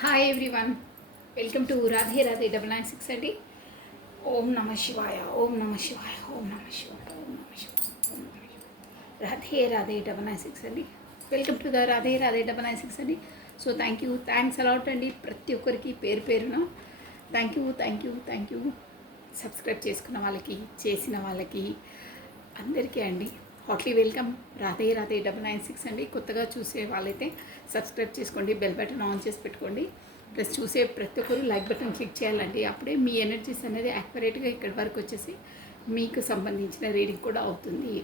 Hi everyone, welcome to Radhe Radhe 996 అండి. ఓం నమ శివాయ, ఓం నమ శివాయ, ఓం నమ శివాయ, ఓం నమ శివాయ, ఓం నమ శివాయ. రాధే రాధే 996 అండి. Welcome to the Radhe Radhe 996 అండి. సో థ్యాంక్స్ అలాట్ అండి. ప్రతి ఒక్కరికి పేరు పేరున థ్యాంక్ యూ. సబ్స్క్రైబ్ చేసుకున్న వాళ్ళకి, చేసిన వాళ్ళకి అందరికీ అండి హాట్లీ వెల్కమ్. రాధే రాధే 996 అండి. కొత్తగా చూసే వాళ్ళైతే సబ్స్క్రైబ్ చేసుకోండి, బెల్ బటన్ ఆన్ చేసి పెట్టుకోండి. ప్లస్ చూసే ప్రతి ఒక్కరు లైక్ బటన్ క్లిక్ చేయాలండి. అప్పుడే మీ ఎనర్జీస్ అనేది యాక్యురేట్గా ఇక్కడి వరకు వచ్చేసి మీకు సంబంధించిన రీడింగ్ కూడా అవుతుంది.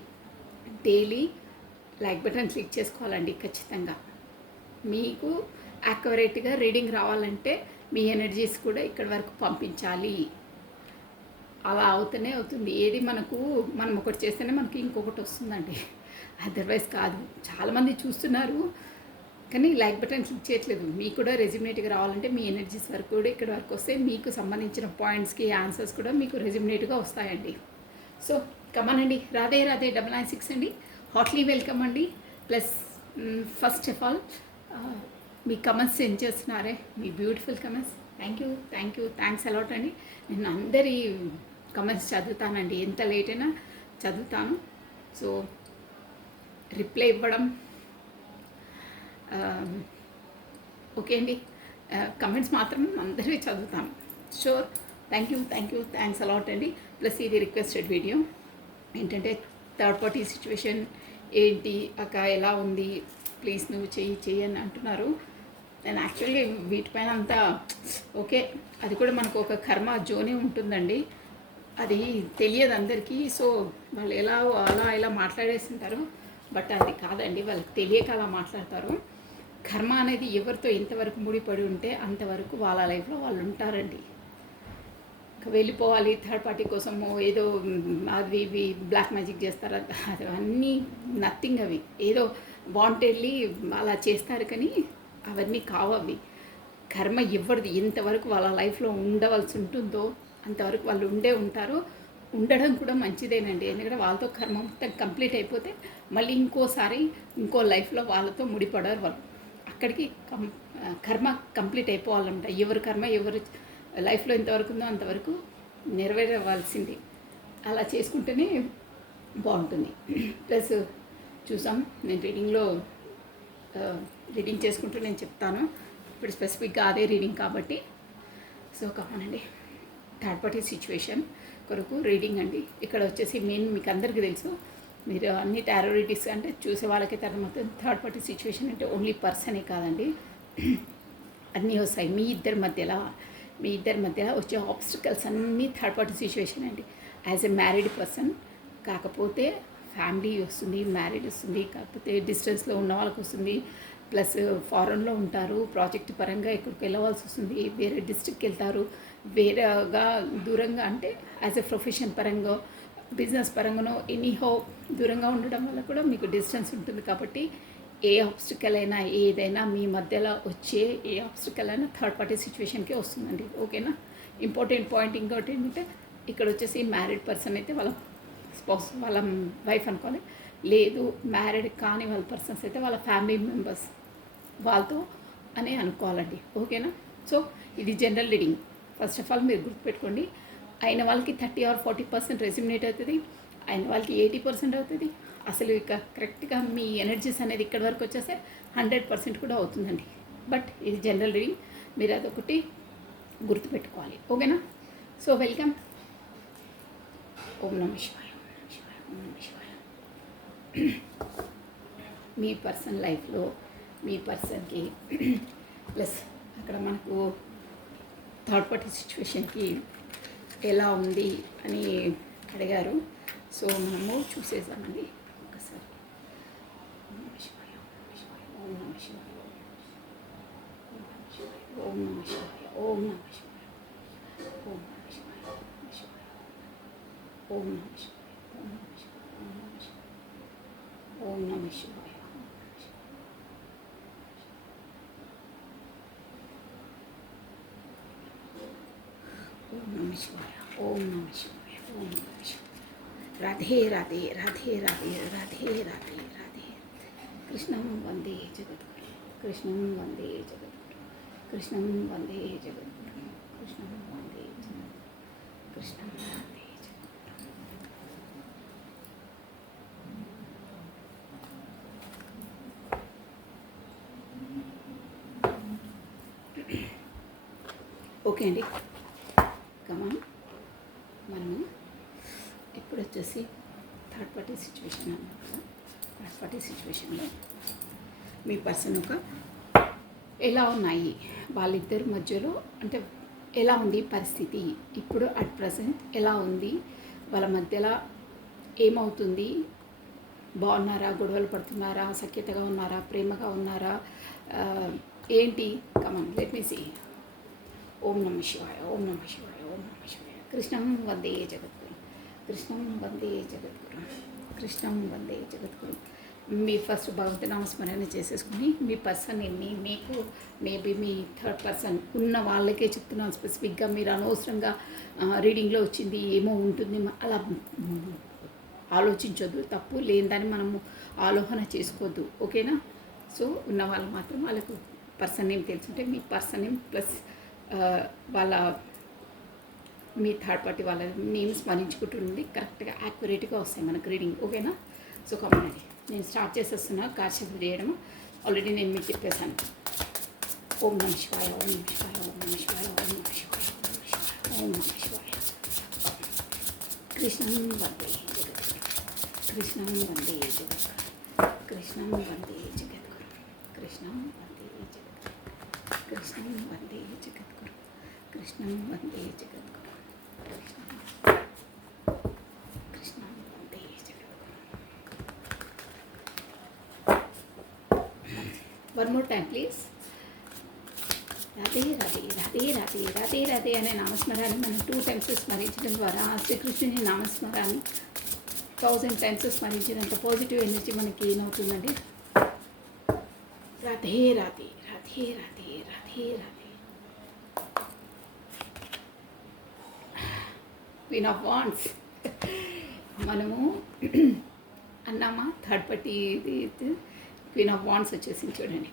డైలీ లైక్ బటన్ క్లిక్ చేసుకోవాలండి ఖచ్చితంగా. మీకు యాక్యురేట్గా రీడింగ్ రావాలంటే మీ ఎనర్జీస్ కూడా ఇక్కడి వరకు పంపించాలి. అలా అవుతూనే అవుతుంది. ఏది మనం ఒకటి చేస్తేనే మనకి ఇంకొకటి వస్తుందండి, అదర్వైజ్ కాదు. చాలామంది చూస్తున్నారు కానీ లైక్ బటన్ క్లిక్ చేయట్లేదు. మీకు కూడా రెజ్యూమినేట్గా రావాలంటే మీ ఎనర్జీస్ వరకు కూడా ఇక్కడ వరకు వస్తే మీకు సంబంధించిన పాయింట్స్కి ఆన్సర్స్ కూడా మీకు రెజ్యూమినేట్గా వస్తాయండి. సో కమనండి, రాధే రాధే 996 అండి. హాట్లీ వెల్కమ్ అండి. Plus first of all me comments send చేస్తున్నారే, మీ బ్యూటిఫుల్ కమెంట్స్. థ్యాంక్స్ అలాట్ అండి. నేను అందరి కమెంట్స్ చదువుతానండి, ఎంత లేట్ అయినా చదువుతాను. సో రిప్లై ఇవ్వడం ఓకే అండి. కమెంట్స్ మాత్రం అందరివి చదువుతాను. షూర్. థ్యాంక్స్ అలాట్ అండి. ప్లస్ ఇది రిక్వెస్టెడ్ వీడియో ఏంటంటే థర్డ్ పార్టీ సిచ్యువేషన్ ఏంటి అక్క, ఎలా ఉంది, ప్లీజ్ నువ్వు చెయ్యి అని అంటున్నారు. నేను యాక్చువల్లీ వీటిపైన అంతా ఓకే, అది కూడా మనకు ఒక కర్మ జోనే ఉంటుందండి, అది తెలియదు అందరికీ. సో వాళ్ళు ఇలా మాట్లాడేస్తుంటారు. బట్ అది కాదండి, వాళ్ళకి తెలియక అలా మాట్లాడతారు. కర్మ అనేది ఎవరితో ఎంతవరకు ముడిపడి ఉంటే అంతవరకు వాళ్ళ లైఫ్లో వాళ్ళు ఉంటారండి. వెళ్ళిపోవాలి థర్డ్ పార్టీ కోసము ఏదో అది ఇవి బ్లాక్ మ్యాజిక్ చేస్తారు, అది అన్నీ నథింగ్. అవి ఏదో వాంటెడ్లీ అలా చేస్తారు కానీ అవన్నీ కావవి. కర్మ ఎవరిది ఎంతవరకు వాళ్ళ లైఫ్లో ఉండవలసి ఉంటుందో అంతవరకు వాళ్ళు ఉంటారు. ఉండడం కూడా మంచిదేనండి, ఎందుకంటే వాళ్ళతో కర్మ మొత్తం కంప్లీట్ అయిపోతే మళ్ళీ ఇంకోసారి ఇంకో లైఫ్లో వాళ్ళతో ముడిపడరు వాళ్ళు. అక్కడికి కర్మ కంప్లీట్ అయిపోవాలంట. ఎవరి కర్మ ఎవరు లైఫ్లో ఎంతవరకు ఉందో అంతవరకు నెరవేరవలసింది. అలా చేసుకుంటేనే బాగుంటుంది. ప్లస్ చూసాం, నేను రీడింగ్ చేసుకుంటూ నేను చెప్తాను. ఇప్పుడు స్పెసిఫిక్గా అదే రీడింగ్ కాబట్టి. సో కామనండి, థర్డ్ పార్టీ సిచ్యువేషన్ కొరకు రీడింగ్ అండి. ఇక్కడ వచ్చేసి మెయిన్ మీకు అందరికీ తెలుసు, మీరు అన్ని టారో రీడింగ్స్ అంటే చూసే వాళ్ళకి తర్వాత థర్డ్ పార్టీ సిచ్యువేషన్ అంటే ఓన్లీ పర్సనే కాదండి, అన్నీ వస్తాయి. మీ ఇద్దరి మధ్య వచ్చే ఆబ్స్టికల్స్ అన్నీ థర్డ్ పార్టీ సిచ్యువేషన్ అండి. యాజ్ ఎ మ్యారీడ్ పర్సన్ కాకపోతే ఫ్యామిలీ వస్తుంది, మ్యారీడ్ వస్తుంది, కాకపోతే డిస్టెన్స్లో ఉన్న వాళ్ళకి వస్తుంది. ప్లస్ ఫారెన్లో ఉంటారు, ప్రాజెక్ట్ పరంగా ఎక్కడికి వెళ్ళవలసి వస్తుంది, వేరే డిస్ట్రిక్ట్కి వెళ్తారు, వేరేగా దూరంగా అంటే యాజ్ ఎ ప్రొఫెషన్ పరంగా బిజినెస్ పరంగానో ఎనీహో దూరంగా ఉండడం వల్ల కూడా మీకు డిస్టెన్స్ ఉంటుంది. కాబట్టి ఏ ఆబ్స్టికల్ అయినా ఏదైనా మీ మధ్యలో వచ్చే ఏ ఆబ్స్టికల్ అయినా థర్డ్ పార్టీ సిచ్యువేషన్కే వస్తుందండి. ఓకేనా. ఇంపార్టెంట్ పాయింట్ ఇంకోటి ఏంటంటే ఇక్కడ వచ్చేసి మ్యారీడ్ పర్సన్ అయితే వాళ్ళ స్పౌస్, వాళ్ళ వైఫ్ అనుకోవాలి. లేదు మ్యారీడ్ కాని వాళ్ళ పర్సన్స్ అయితే వాళ్ళ ఫ్యామిలీ మెంబర్స్ వాళ్ళతో అని అనుకోవాలండి. ఓకేనా. సో ఇది general reading. First of all మీరు గుర్తుపెట్టుకోండి, అయిన వాళ్ళకి 30 or 40% రెజ్యూమినేట్ అవుతుంది, అయిన వాళ్ళకి 80% అవుతుంది. అసలు ఇక కరెక్ట్గా మీ ఎనర్జీస్ అనేది ఇక్కడ వరకు వచ్చేస్తే 100% కూడా అవుతుందండి. బట్ ఇది జనరల్ రీడింగ్, మీరు అదొకటి గుర్తుపెట్టుకోవాలి. ఓకేనా. So welcome. ఓం నమ శివాయ, ఓం నమ శివాయ. మీ పర్సన్ లైఫ్లో మీ పర్సన్కి ప్లస్ అక్కడ మనకు థర్డ్ పార్టీ సిచ్యువేషన్కి ఎలా ఉంది అని అడిగారు. సో మనము చూసేసామండి ఒకసారి. ఓం నమ శివాయ, ఓం నమ శివాయ, ఓం నమ శివాయ, ఓం నమ శివాయ, ఓం నమ శివాయ, ఓం నమ శివాయ, ఓం నమ శివాయ. ఓం నమ శివాయ, ఓం నమ శివాయ, ఓం నమ శివాయ. రాధే రాధే రాధే రాధే రాధే రాధే రాధే. కృష్ణం వందే జగద్గురు, కృష్ణం వందే జగద్గురు, కృష్ణం వందే జగద్గురు కృష్ణం వందే కృష్ణం వందే ఓకే అండి. కమాన్, మనము ఇప్పుడు వచ్చేసి థర్డ్ పార్టీ సిచ్యువేషన్ అన్నమాట. థర్డ్ పార్టీ సిచ్యువేషన్లో మీ పర్సన్ ఒక ఎలా ఉన్నాయి వాళ్ళిద్దరి మధ్యలో, అంటే ఎలా ఉంది పరిస్థితి ఇప్పుడు అట్ ప్రజెంట్ ఎలా ఉంది, వాళ్ళ మధ్యలో ఏమవుతుంది, బాగున్నారా, గొడవలు పడుతున్నారా, సఖ్యతగా ఉన్నారా, ప్రేమగా ఉన్నారా, ఏంటి? కమాన్, లెట్ మీ సీ. ఓం నమ శివాయ, ఓం నమ శివాయ, ఓం నమ శివాయ. కృష్ణం వందే జగద్గురు కృష్ణం వందే జగద్గురు కృష్ణం వందే జగద్గురు. మీ ఫస్ట్ భగవంతు నామస్మరణ చేసేసుకుని మీ పర్సన్ ఎన్ని, మీకు మేబీ మీ థర్డ్ పర్సన్ ఉన్న వాళ్ళకే చెప్తున్నాను స్పెసిఫిక్గా. మీరు అనవసరంగా రీడింగ్లో వచ్చింది ఏమో ఉంటుంది అలా ఆలోచించొద్దు, తప్పు లేదని మనము ఆలోచన చేసుకోవద్దు, ఓకేనా? సో ఉన్న వాళ్ళు మాత్రం వాళ్ళకు పర్సన్ నేమ్ తెలుసుంటే మీ పర్సన్ నేమ్ ప్లస్ వాళ్ళ మీ థర్డ్ పార్టీ వాళ్ళ నేమ్ స్మరించుకుంటుంది, కరెక్ట్గా యాక్యురేట్గా వస్తాయి మనకు రీడింగ్, ఓకేనా? సో కమనండి, నేను స్టార్ట్ చేసేస్తున్నా కార్డ్స్ చేయడం. ఆల్రెడీ నేను మీకు చెప్పేశాను. ఓం నమ శివాయ, ఓం నమ శివాయ, ఓం నమ శివాయ, ఓం నమ శివాయ, ఓం నమ శివాయ. కృష్ణం వందే జగద్గురు కృష్ణం వందే జగద్గురు కృష్ణం వందే జగద్గురు కృష్ణం వందే జగద్గురు కృష్ణం వందే జగద్గురు కృష్ణం వందే జగద్గురు కృష్ణం వందే జగద్గురు. One more time please. Radhe Radhe Radhe Radhe Radhe Radhe అనే నామస్మరాన్ని మనం 2 times స్మరించడం ద్వారా శ్రీకృష్ణుని నామస్మరాన్ని 1000 times స్మరించినంత పాజిటివ్ ఎనర్జీ మనకి ఏమవుతుందండి? Radhe Radhe Radhe Radhe Radhe Radhe. Queen of wands మనము అన్నామా, third party queen of wands వచ్చేసింది చూడండి.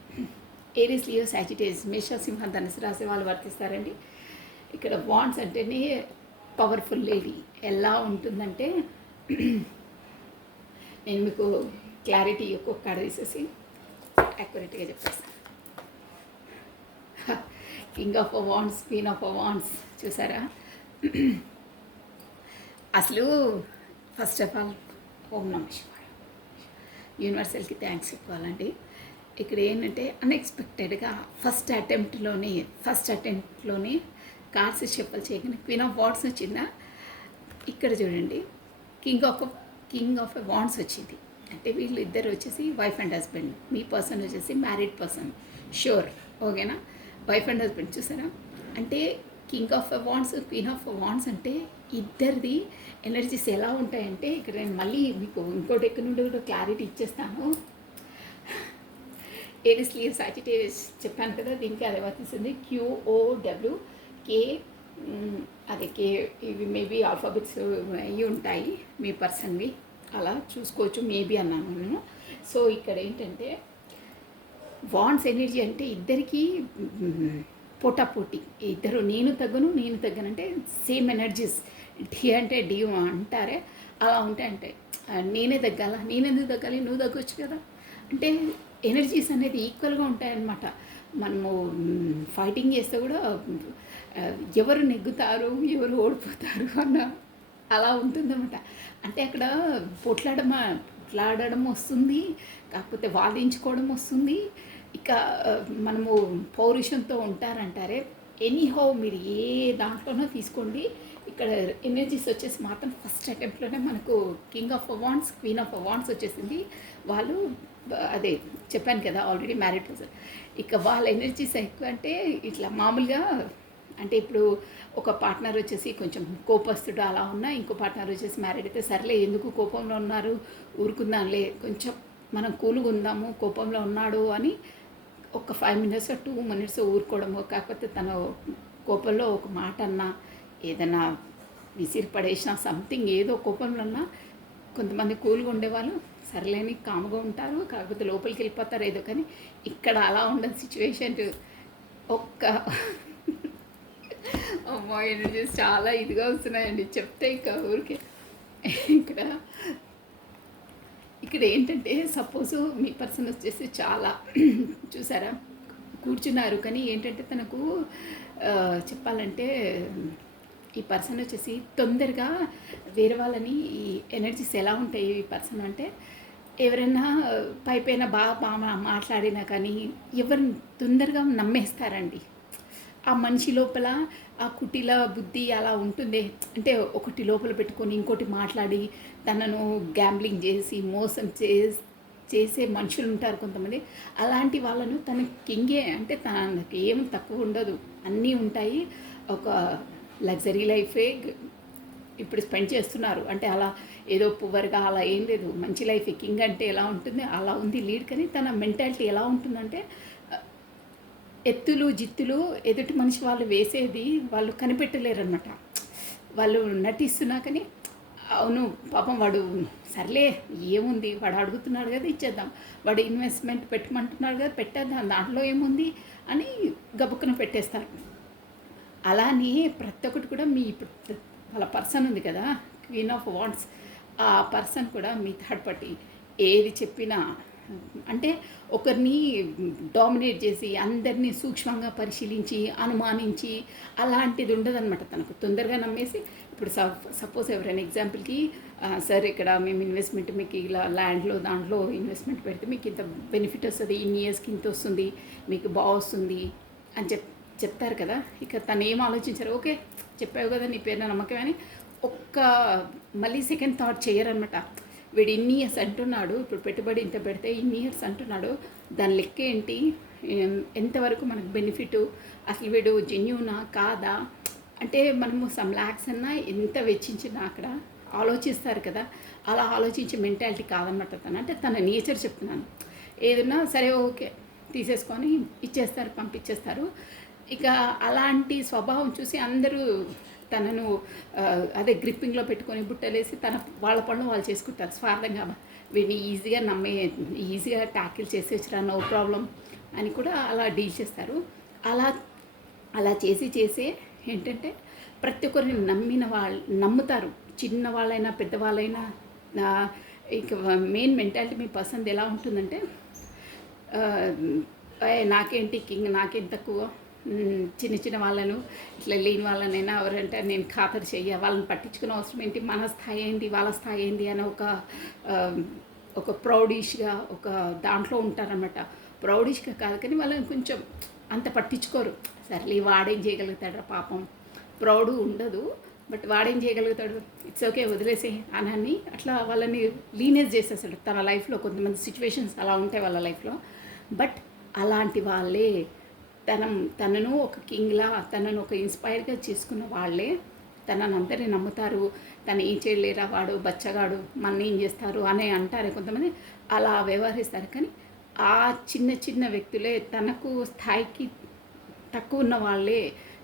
ఏరీస్, లియో, సాజిటేరియస్, మేష, సింహ, ధనుసు రాశి వాళ్ళు వర్తిస్తారండి. ఇక్కడ వాండ్స్ అంటేనే పవర్ఫుల్ లేడీ. ఎలా ఉంటుందంటే నేను మీకు క్లారిటీ ఒక్కొక్క కార్డు తీసేసి యాక్యురేట్గా చెప్పేస్తాను. King of wands, queen of wands చూసారా? అసలు ఫస్ట్ ఆఫ్ ఆల్ ఓం నమ శివాయ, యూనివర్సల్కి థ్యాంక్స్ చెప్పుకోవాలండి. ఇక్కడ ఏంటంటే అన్ఎక్స్పెక్టెడ్గా ఫస్ట్ అటెంప్ట్లోనే కార్డ్స్ షఫల్ చేయగానే క్వీన్ ఆఫ్ వాండ్స్ వచ్చిందా? ఇక్కడ చూడండి, కింగ్ ఆఫ్ వాండ్స్ వచ్చింది. అంటే వీళ్ళు ఇద్దరు వచ్చేసి wife and husband, me person వచ్చేసి మ్యారీడ్ పర్సన్, షూర్, ఓకేనా? వైఫ్ అండ్ హస్బెండ్ చూసారా? అంటే king of wands, queen of wands అంటే ఇద్దరిది ఎనర్జీస్ ఎలా ఉంటాయంటే, ఇక్కడ నేను మళ్ళీ మీకు ఇంకోటి ఎక్కడి నుండి కూడా క్లారిటీ ఇచ్చేస్తాను. ఏరీస్, లియో, సాజిటేరియస్ చెప్పాను కదా, దీనికి అదే వర్తిస్తుంది. QOW K, అదే కే, ఇవి మేబీ ఆల్ఫాబెట్స్ అవి ఉంటాయి మీ పర్సన్వి, అలా చూసుకోవచ్చు, మేబీ అన్నాను నేను. సో ఇక్కడ ఏంటంటే వాండ్స్ ఎనర్జీ అంటే ఇద్దరికి పోటాపోటీ, ఇద్దరు నేను తగ్గనంటే సేమ్ ఎనర్జీస్. డి అంటే డి అంటారే, అలా ఉంటాయంటే నేనే తగ్గాల, నేనెందుకు తగ్గాలి, నువ్వు తగ్గొచ్చు కదా. అంటే ఎనర్జీస్ అనేది ఈక్వల్గా ఉంటాయన్నమాట. మనము ఫైటింగ్ చేస్తే కూడా ఎవరు నెగ్గుతారు, ఎవరు ఓడిపోతారు అన్న అలా ఉంటుందన్నమాట. అంటే అక్కడ పొట్లాడడం వస్తుంది, కాకపోతే వాదించుకోవడం వస్తుంది. ఇక మనము పౌరుషంతో ఉంటారంటారే, ఎనీహౌ మీరు ఏ దాంట్లోనో తీసుకోండి. ఇక్కడ ఎనర్జీస్ వచ్చేసి మాత్రం ఫస్ట్ అటెంప్ట్లోనే మనకు king of wands, queen of wands వచ్చేసింది. వాళ్ళు అదే చెప్పాను కదా ఆల్రెడీ మ్యారీడ్ పర్సన్. ఇక వాళ్ళ ఎనర్జీస్ ఎక్కువ అంటే ఇట్లా మామూలుగా, అంటే ఇప్పుడు ఒక పార్ట్నర్ వచ్చేసి కొంచెం కోపస్తుడు అలా ఉన్నా, ఇంకో పార్ట్నర్ వచ్చేసి మ్యారీడ్ అయితే సర్లే ఎందుకు కోపంలో ఉన్నారు, ఊరుకుందాంలే, కొంచెం మనం కూల్గా ఉందాము, కోపంలో ఉన్నాడు అని ఒక 5 minutes 2 minutes ఊరుకోవడము. కాకపోతే తన కోపంలో ఒక మాట అన్నా, ఏదైనా విసిరి పడేసినా, సంథింగ్ ఏదో కోపంలో ఉన్నా కొంతమంది కూల్గా ఉండేవాళ్ళు సర్లేని కామ్గా ఉంటారు, కాకపోతే లోపలికి వెళ్ళిపోతారు ఏదో. కానీ ఇక్కడ అలా ఉండని సిచ్యువేషన్ ఒక్క అమ్మో ఎనర్జీస్ చాలా ఇదిగా వస్తున్నాయండి చెప్తే ఇంకా ఊరికే ఇక్కడ ఇక్కడ ఏంటంటే సపోజ్ మీ పర్సన్ వచ్చేసి చాలా చూసారా కూర్చున్నారు, కానీ ఏంటంటే తనకు చెప్పాలంటే ఈ పర్సన్ వచ్చేసి తొందరగా వేరే వాళ్ళని ఈ ఎనర్జీస్ ఎలా ఉంటాయి ఈ పర్సన్ అంటే ఎవరైనా పైపైన బాగా మాట్లాడినా కానీ ఎవరిని తొందరగా నమ్మేస్తారండి. ఆ మనిషి లోపల ఆ కుటిల బుద్ధి అలా ఉంటుంది. అంటే ఒకటి లోపల పెట్టుకొని ఇంకోటి మాట్లాడి తనను గ్యాంబ్లింగ్ చేసి మోసం చేసే మనుషులు ఉంటారు కొంతమంది. అలాంటి వాళ్ళను తన కింగే, అంటే తనకి ఏం తక్కువ ఉండదు, అన్నీ ఉంటాయి. ఒక లగ్జరీ లైఫే ఇప్పుడు స్పెండ్ చేస్తున్నారు. అంటే అలా ఏదో పువర్గా అలా ఏం లేదు, మంచి లైఫ్. కింగ్ అంటే ఎలా ఉంటుంది అలా ఉంది లీడ్. కానీ తన మెంటాలిటీ ఎలా ఉంటుందంటే ఎత్తులు జిత్తులు ఎదుటి మనిషి వాళ్ళు వేసేది వాళ్ళు కనిపెట్టలేరు అనమాట. వాళ్ళు నటిస్తున్నా కానీ అవును పాపం వాడు సర్లే ఏముంది, వాడు అడుగుతున్నాడు కదా ఇచ్చేద్దాం, వాడు ఇన్వెస్ట్మెంట్ పెట్టమంటున్నాడు కదా పెట్టేద్దాం, దాంట్లో ఏముంది అని గబుక్కున పెట్టేస్తారు. అలానే ప్రతి ఒక్కటి కూడా మీ ఇప్పుడు వాళ్ళ పర్సన్ ఉంది కదా క్వీన్ ఆఫ్ వాండ్స్, ఆ పర్సన్ కూడా మీ థర్డ్ పార్టీ ఏది చెప్పినా అంటే ఒకరిని డామినేట్ చేసి అందరినీ సూక్ష్మంగా పరిశీలించి అనుమానించి అలాంటిది ఉండదన్నమాట. తనకు తొందరగా నమ్మేసి ఇప్పుడు సపోజ్ ఎవరైనా ఎగ్జాంపుల్కి సార్ ఇక్కడ మేము ఇన్వెస్ట్మెంట్ మీకు ఇలా ల్యాండ్లో దాంట్లో ఇన్వెస్ట్మెంట్ పెడితే మీకు ఇంత బెనిఫిట్ వస్తుంది, ఇన్ని ఇయర్స్కి ఇంత వస్తుంది, మీకు బాగా వస్తుంది అని చెప్తారు కదా. ఇక తను ఏం ఆలోచించారు, ఓకే చెప్పావు కదా నీ పేరున నమ్మకం అని మళ్ళీ సెకండ్ థాట్ చేయరనమాట. వీడు ఇన్ని ఇయర్స్ అంటున్నాడు, ఇప్పుడు పెట్టుబడి ఇంత పెడితే ఇన్ని ఇయర్స్ అంటున్నాడు, దాని లెక్క ఏంటి, ఎంతవరకు మనకు బెనిఫిట్, అసలు వీడు జెన్యూనా కాదా, అంటే మనము సమ్ ల్యాక్స్ అన్నా ఎంత వెచ్చించినా అక్కడ ఆలోచిస్తారు కదా. అలా ఆలోచించే మెంటాలిటీ కాదన్నమాట తను. అంటే తన నేచర్ చెప్తున్నాను. ఏదన్నా సరే ఓకే తీసేసుకొని ఇచ్చేస్తారు, పంపించేస్తారు. ఇక అలాంటి స్వభావం చూసి అందరూ తనను అదే గ్రిప్పింగ్లో పెట్టుకొని బుట్టలేసి వాళ్ళ పనులు వాళ్ళు చేసుకుంటారు స్వార్థంగా. వీడిని ఈజీగా ట్యాకిల్ చేసేసిరా నో ప్రాబ్లం అని కూడా అలా డీల్ చేస్తారు. అలా చేసే ఏంటంటే ప్రతి ఒక్కరిని నమ్ముతారు, చిన్నవాళ్ళైనా పెద్దవాళ్ళైనా. ఇక మెయిన్ మెంటాలిటీ మీ పర్సన్ ఎలా ఉంటుందంటే నాకేంటి కింగ్, నాకేం తక్కువ, చిన్న వాళ్ళను ఇట్లా లేని వాళ్ళనైనా ఎవరంటే నేను ఖాతరు వాళ్ళని పట్టించుకునే అవసరం ఏంటి, మన స్థాయి ఏంటి వాళ్ళ స్థాయి ఏంటి అని ఒక ప్రౌడిష్గా ఒక దాంట్లో ఉంటారనమాట. ప్రౌడిష్గా కాదు కానీ వాళ్ళని కొంచెం అంత పట్టించుకోరు. సర్లే వాడేం చేయగలుగుతాడు పాపం, ప్రౌడ్ ఉండదు, బట్ వాడేం చేయగలుగుతాడు, ఇట్స్ ఓకే వదిలేసే అని అట్లా వాళ్ళని లీనేజ్ చేసేస్తాడు తన లైఫ్లో. కొంతమంది సిచ్యువేషన్స్ అలా ఉంటాయి వాళ్ళ లైఫ్లో. బట్ అలాంటి వాళ్ళే తనను ఒక కింగ్లా, తనను ఒక ఇన్స్పైర్గా చేసుకున్న వాళ్ళే తనని అందరినీ నమ్ముతారు. తను ఏం చేయలేరా, వాడు బచ్చగాడు, మన ఏం చేస్తారు అని అంటారు కొంతమంది. అలా వ్యవహరిస్తారు. కానీ ఆ చిన్న వ్యక్తులే తనకు స్థాయికి తక్కువ ఉన్న వాళ్ళే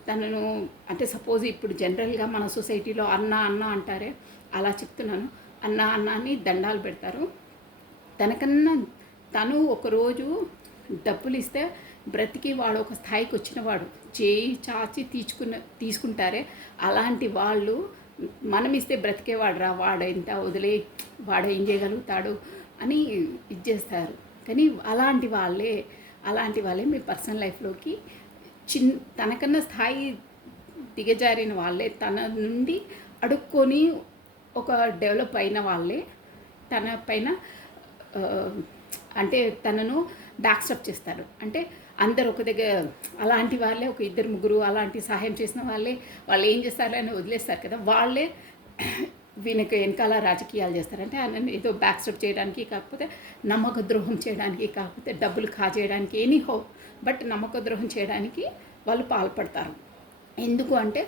తనను, అంటే సపోజ్ ఇప్పుడు జనరల్గా మన సొసైటీలో అన్న అంటారే, అలా చెప్తున్నాను. అన్న అని దండాలు పెడతారు. తనకన్నా తను ఒకరోజు డబ్బులు ఇస్తే బ్రతికి వాడు ఒక స్థాయికి వచ్చినవాడు చేయి చాచి తీసుకుంటారే, అలాంటి వాళ్ళు మనం ఇస్తే బ్రతికేవాడు రా, వాడు ఎంత వదిలే, వాడు ఏం చేయగలుగుతాడు అని ఇచ్చేస్తారు. కానీ అలాంటి వాళ్ళే మీ పర్సనల్ లైఫ్లోకి తనకన్నా స్థాయి దిగజారిన వాళ్ళే, తన నుండి అడుక్కొని ఒక డెవలప్ అయిన వాళ్ళే తన పైన అంటే తనను బ్యాక్స్టప్ చేస్తారు. అంటే అందరు ఒక దగ్గర అలాంటి వాళ్ళే, ఒక ఇద్దరు ముగ్గురు అలాంటి సహాయం చేసిన వాళ్ళు ఏం చేస్తారు అని వదిలేస్తారు కదా. వాళ్ళే వీనికి వెనకాల రాజకీయాలు చేస్తారంటే ఆయన ఏదో బ్యాక్స్టప్ చేయడానికి, కాకపోతే నమ్మక ద్రోహం చేయడానికి, కాకపోతే డబ్బులు కాజేయడానికి, ఎనీహో బట్ నమ్మక ద్రోహం చేయడానికి వాళ్ళు పాల్పడతారు. ఎందుకు అంటే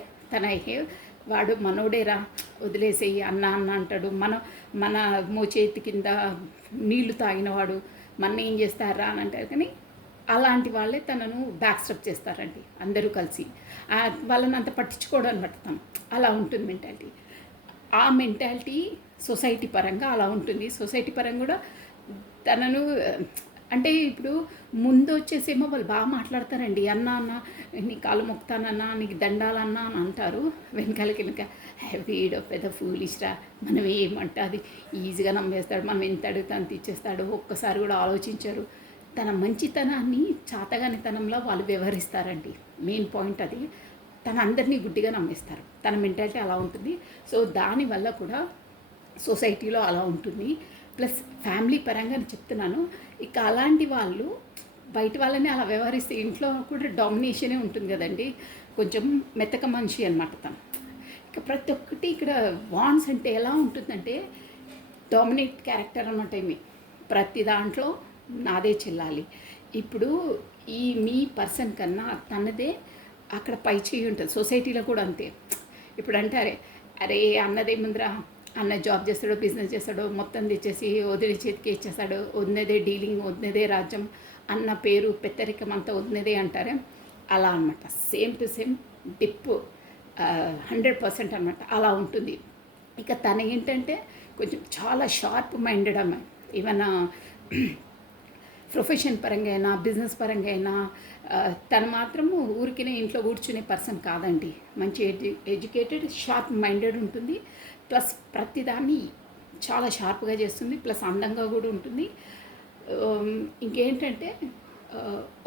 వాడు మనోడేరా వదిలేసేయి అన్న అంటాడు, మన మోచేతి కింద నీళ్లు తాగినవాడు మన ఏం చేస్తారా అని అంటారు. కానీ అలాంటి వాళ్ళే తనను బ్యాక్స్టప్ చేస్తారండి అందరూ కలిసి. వాళ్ళని అంత పట్టించుకోవడం అనమాట తను. అలా ఉంటుంది మెంటాలిటీ. ఆ మెంటాలిటీ సొసైటీ పరంగా అలా ఉంటుంది. సొసైటీ పరంగా కూడా తనను అంటే ఇప్పుడు ముందు వచ్చేసేమో వాళ్ళు బాగా మాట్లాడతారండి. అన్న అన్న నీ కాళ్ళు మొక్కుతానన్నా, నీకు దండాలన్నా అని అంటారు. వెనకాలకి వెనక వీడో పెద్ద ఫూలిష్‌రా, మనం ఏమంటే అది ఈజీగా నమ్మేస్తాడు. మనం ఎంత అడిగితే అంత ఇచ్చేస్తాడు. ఒక్కసారి కూడా ఆలోచించరు. తన మంచితనాన్ని చాతగానితనంలో వాళ్ళు వ్యవహరిస్తారండి. మెయిన్ పాయింట్ అది. తన అందరినీ గుడ్డిగా నమ్మేస్తారు. తన మెంటాలిటీ అలా ఉంటుంది. సో దానివల్ల కూడా సొసైటీలో అలా ఉంటుంది. ప్లస్ ఫ్యామిలీ పరంగా నేను చెప్తున్నాను. ఇక అలాంటి వాళ్ళు బయట వాళ్ళని అలా వ్యవహరిస్తే ఇంట్లో కూడా డామినేషనే ఉంటుంది కదండి. కొంచెం మెతక మనిషి అనమాట తను. ఇక ప్రతి ఒక్కటి ఇక్కడ వాన్స్ అంటే ఎలా ఉంటుందంటే డామినేట్ క్యారెక్టర్ అనమాట. ఇవి ప్రతి దాంట్లో నాదే చెల్లాలి. ఇప్పుడు ఈ మీ పర్సన్ కన్నా తనదే అక్కడ పై చేయి ఉంటుంది. సొసైటీలో కూడా అంతే. ఇప్పుడు అంటారే, అరే అన్నదే ముందరా, అన్న జాబ్ చేస్తాడో బిజినెస్ చేస్తాడో మొత్తం తెచ్చేసి వదిలి చేతికి ఇచ్చేస్తాడు, వదినదే డీలింగ్, వదినదే రాజ్యం, అన్న పేరు పెత్తరికం అంతా వదినదే అంటారే. అలా అనమాట. సేమ్ టు సేమ్ డిప్ 100% అనమాట. అలా ఉంటుంది. ఇక తన ఏంటంటే కొంచెం చాలా షార్ప్ మైండెడ్ అమ్మాయి. ఈవెన్ ప్రొఫెషన్ పరంగా అయినా బిజినెస్ పరంగా అయినా తను మాత్రము ఊరికినే ఇంట్లో కూర్చునే పర్సన్ కాదండి. మంచి ఎడ్యుకేటెడ్ షార్ప్ మైండెడ్ ఉంటుంది. ప్లస్ ప్రతిదాన్ని చాలా షార్ప్గా చేస్తుంది. ప్లస్ అందంగా కూడా ఉంటుంది. ఇంకేంటంటే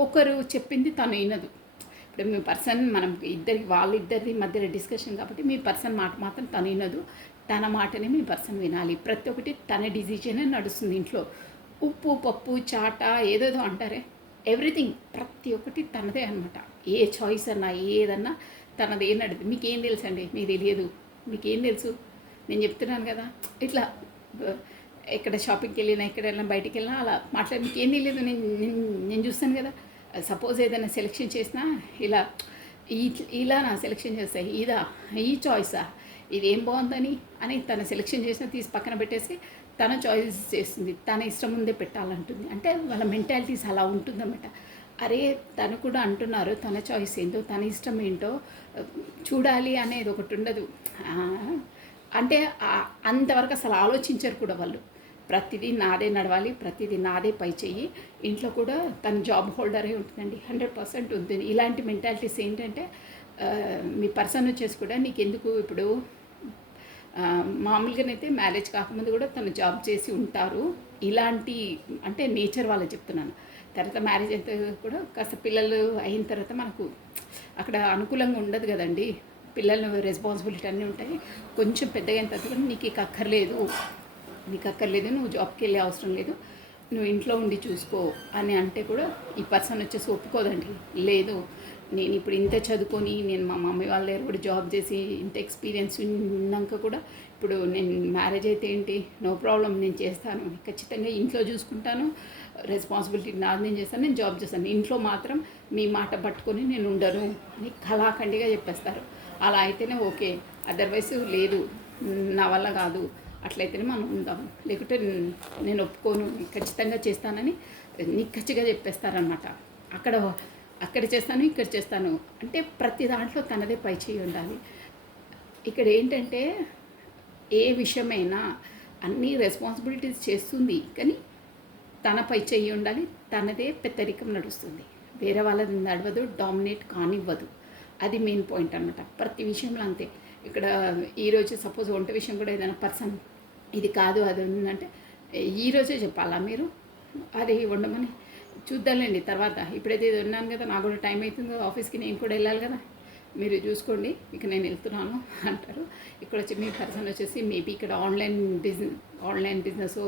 ఒకరు చెప్పింది తను వినదు. ఇప్పుడు మీ పర్సన్ మనం వాళ్ళిద్దరి మధ్యలో డిస్కషన్ కాబట్టి మీ పర్సన్ మాట మాత్రం తను వినదు. తన మాటనే మీ పర్సన్ వినాలి. ప్రతి ఒక్కటి తన డిసిజనే నడుస్తుంది ఇంట్లో. ఉప్పు పప్పు చాట ఏదేదో అంటారే, ఎవ్రీథింగ్ ప్రతి ఒక్కటి తనదే అనమాట. ఏ చాయిస్ అన్నా ఏదన్నా తనది. ఏం నడుతుంది మీకేం తెలుసు అండి? మీకు తెలియదు. మీకేం తెలుసు? నేను చెప్తున్నాను కదా. ఇట్లా ఎక్కడ షాపింగ్కి వెళ్ళినా ఎక్కడ వెళ్ళినా బయటికి వెళ్ళినా అలా మాట్లాడి మీకేం తెలియదు. నేను చూస్తాను కదా. సపోజ్ ఏదైనా సెలెక్షన్ చేసినా ఇలా నా సెలెక్షన్ చేస్తాయి, ఈ చాయిసా, ఇది ఏం బాగుందని అని తన సెలెక్షన్ చేసినా తీసి పక్కన పెట్టేసి తన చాయిస్ చేస్తుంది. తన ఇష్టం ముందే పెట్టాలంటుంది. అంటే వాళ్ళ మెంటాలిటీస్ అలా ఉంటుందన్నమాట. అరే తను కూడా అంటున్నారు తన చాయిస్ ఏంటో తన ఇష్టం ఏంటో చూడాలి అనేది ఒకటి ఉండదు. అంటే అంతవరకు అసలు ఆలోచించరు కూడా వాళ్ళు. ప్రతిదీ నాదే నడవాలి, ప్రతిదీ నాదే పై చెయ్యి. ఇంట్లో కూడా తన జాబ్ హోల్డరే ఉంటుందండి. 100% ఉంటుంది. ఇలాంటి మెంటాలిటీస్ ఏంటంటే మీ పర్సన్ వచ్చేసి కూడా నీకెందుకు ఇప్పుడు మామూలుగానైతే మ్యారేజ్ కాకముందు కూడా తను జాబ్ చేసి ఉంటారు. ఇలాంటి అంటే నేచర్ వాళ్ళకి చెప్తున్నాను. తర్వాత మ్యారేజ్ అయితే కూడా కాస్త పిల్లలు అయిన తర్వాత మనకు అక్కడ అనుకూలంగా ఉండదు కదండి. పిల్లలు రెస్పాన్సిబిలిటీ అన్నీ ఉంటాయి. కొంచెం పెద్దగా అయిన తర్వాత కూడా నీకు అక్కర్లేదు, నువ్వు జాబ్కి వెళ్ళే అవసరం లేదు, నువ్వు ఇంట్లో ఉండి చూసుకో అని అంటే కూడా ఈ పర్సన్ వచ్చేసి ఒప్పుకోదండి. లేదు, నేను ఇప్పుడు ఇంత చదువుకొని నేను మా మమ్మీ వాళ్ళ దగ్గర కూడా జాబ్ చేసి ఇంత ఎక్స్పీరియన్స్ ఉన్నాక కూడా ఇప్పుడు నేను మ్యారేజ్ అయితే ఏంటి, నో ప్రాబ్లం, నేను చేస్తాను, ఖచ్చితంగా ఇంట్లో చూసుకుంటాను, రెస్పాన్సిబిలిటీ నాది నేను చేస్తాను, నేను జాబ్ చేస్తాను, ఇంట్లో మాత్రం మీ మాట పట్టుకొని నేను ఉండను అని కళాఖండిగా చెప్పేస్తారు. అలా అయితేనే ఓకే, అదర్వైజ్ లేదు నా వల్ల కాదు, అట్లయితేనే మనం ఉందాం, లేకుంటే నేను ఒప్పుకోను, ఖచ్చితంగా చేస్తానని నిక్కచ్చిగా చెప్పేస్తారనమాట. అక్కడ చేస్తాను, ఇక్కడ చేస్తాను అంటే ప్రతి దాంట్లో తనదే పై చేయి ఉండాలి. ఇక్కడ ఏంటంటే ఏ విషయమైనా అన్ని రెస్పాన్సిబిలిటీస్ చేస్తుంది, కానీ తన పై చెయ్యి ఉండాలి, తనదే పెద్దరికం నడుస్తుంది, వేరే వాళ్ళది నడవదు, డామినేట్ కానివ్వదు. అది మెయిన్ పాయింట్ అనమాట. ప్రతి విషయంలో అంతే. ఇక్కడ ఈరోజు సపోజ్ వంట విషయం కూడా ఏదైనా పర్సన్ ఇది కాదు అది ఉందంటే ఈరోజే చెప్పాలా మీరు అది వండమని? చూద్దాంలేండి తర్వాత, ఇప్పుడైతే ఇది ఉన్నాను కదా, నాకు కూడా టైం అవుతుంది కదా, ఆఫీస్కి నేను కూడా వెళ్ళాలి కదా, మీరు చూసుకోండి, ఇక నేను వెళ్తున్నాను అంటారు. ఇక్కడ వచ్చి మీ పర్సన్ వచ్చేసి మేబీ ఇక్కడ ఆన్లైన్ బిజినెస్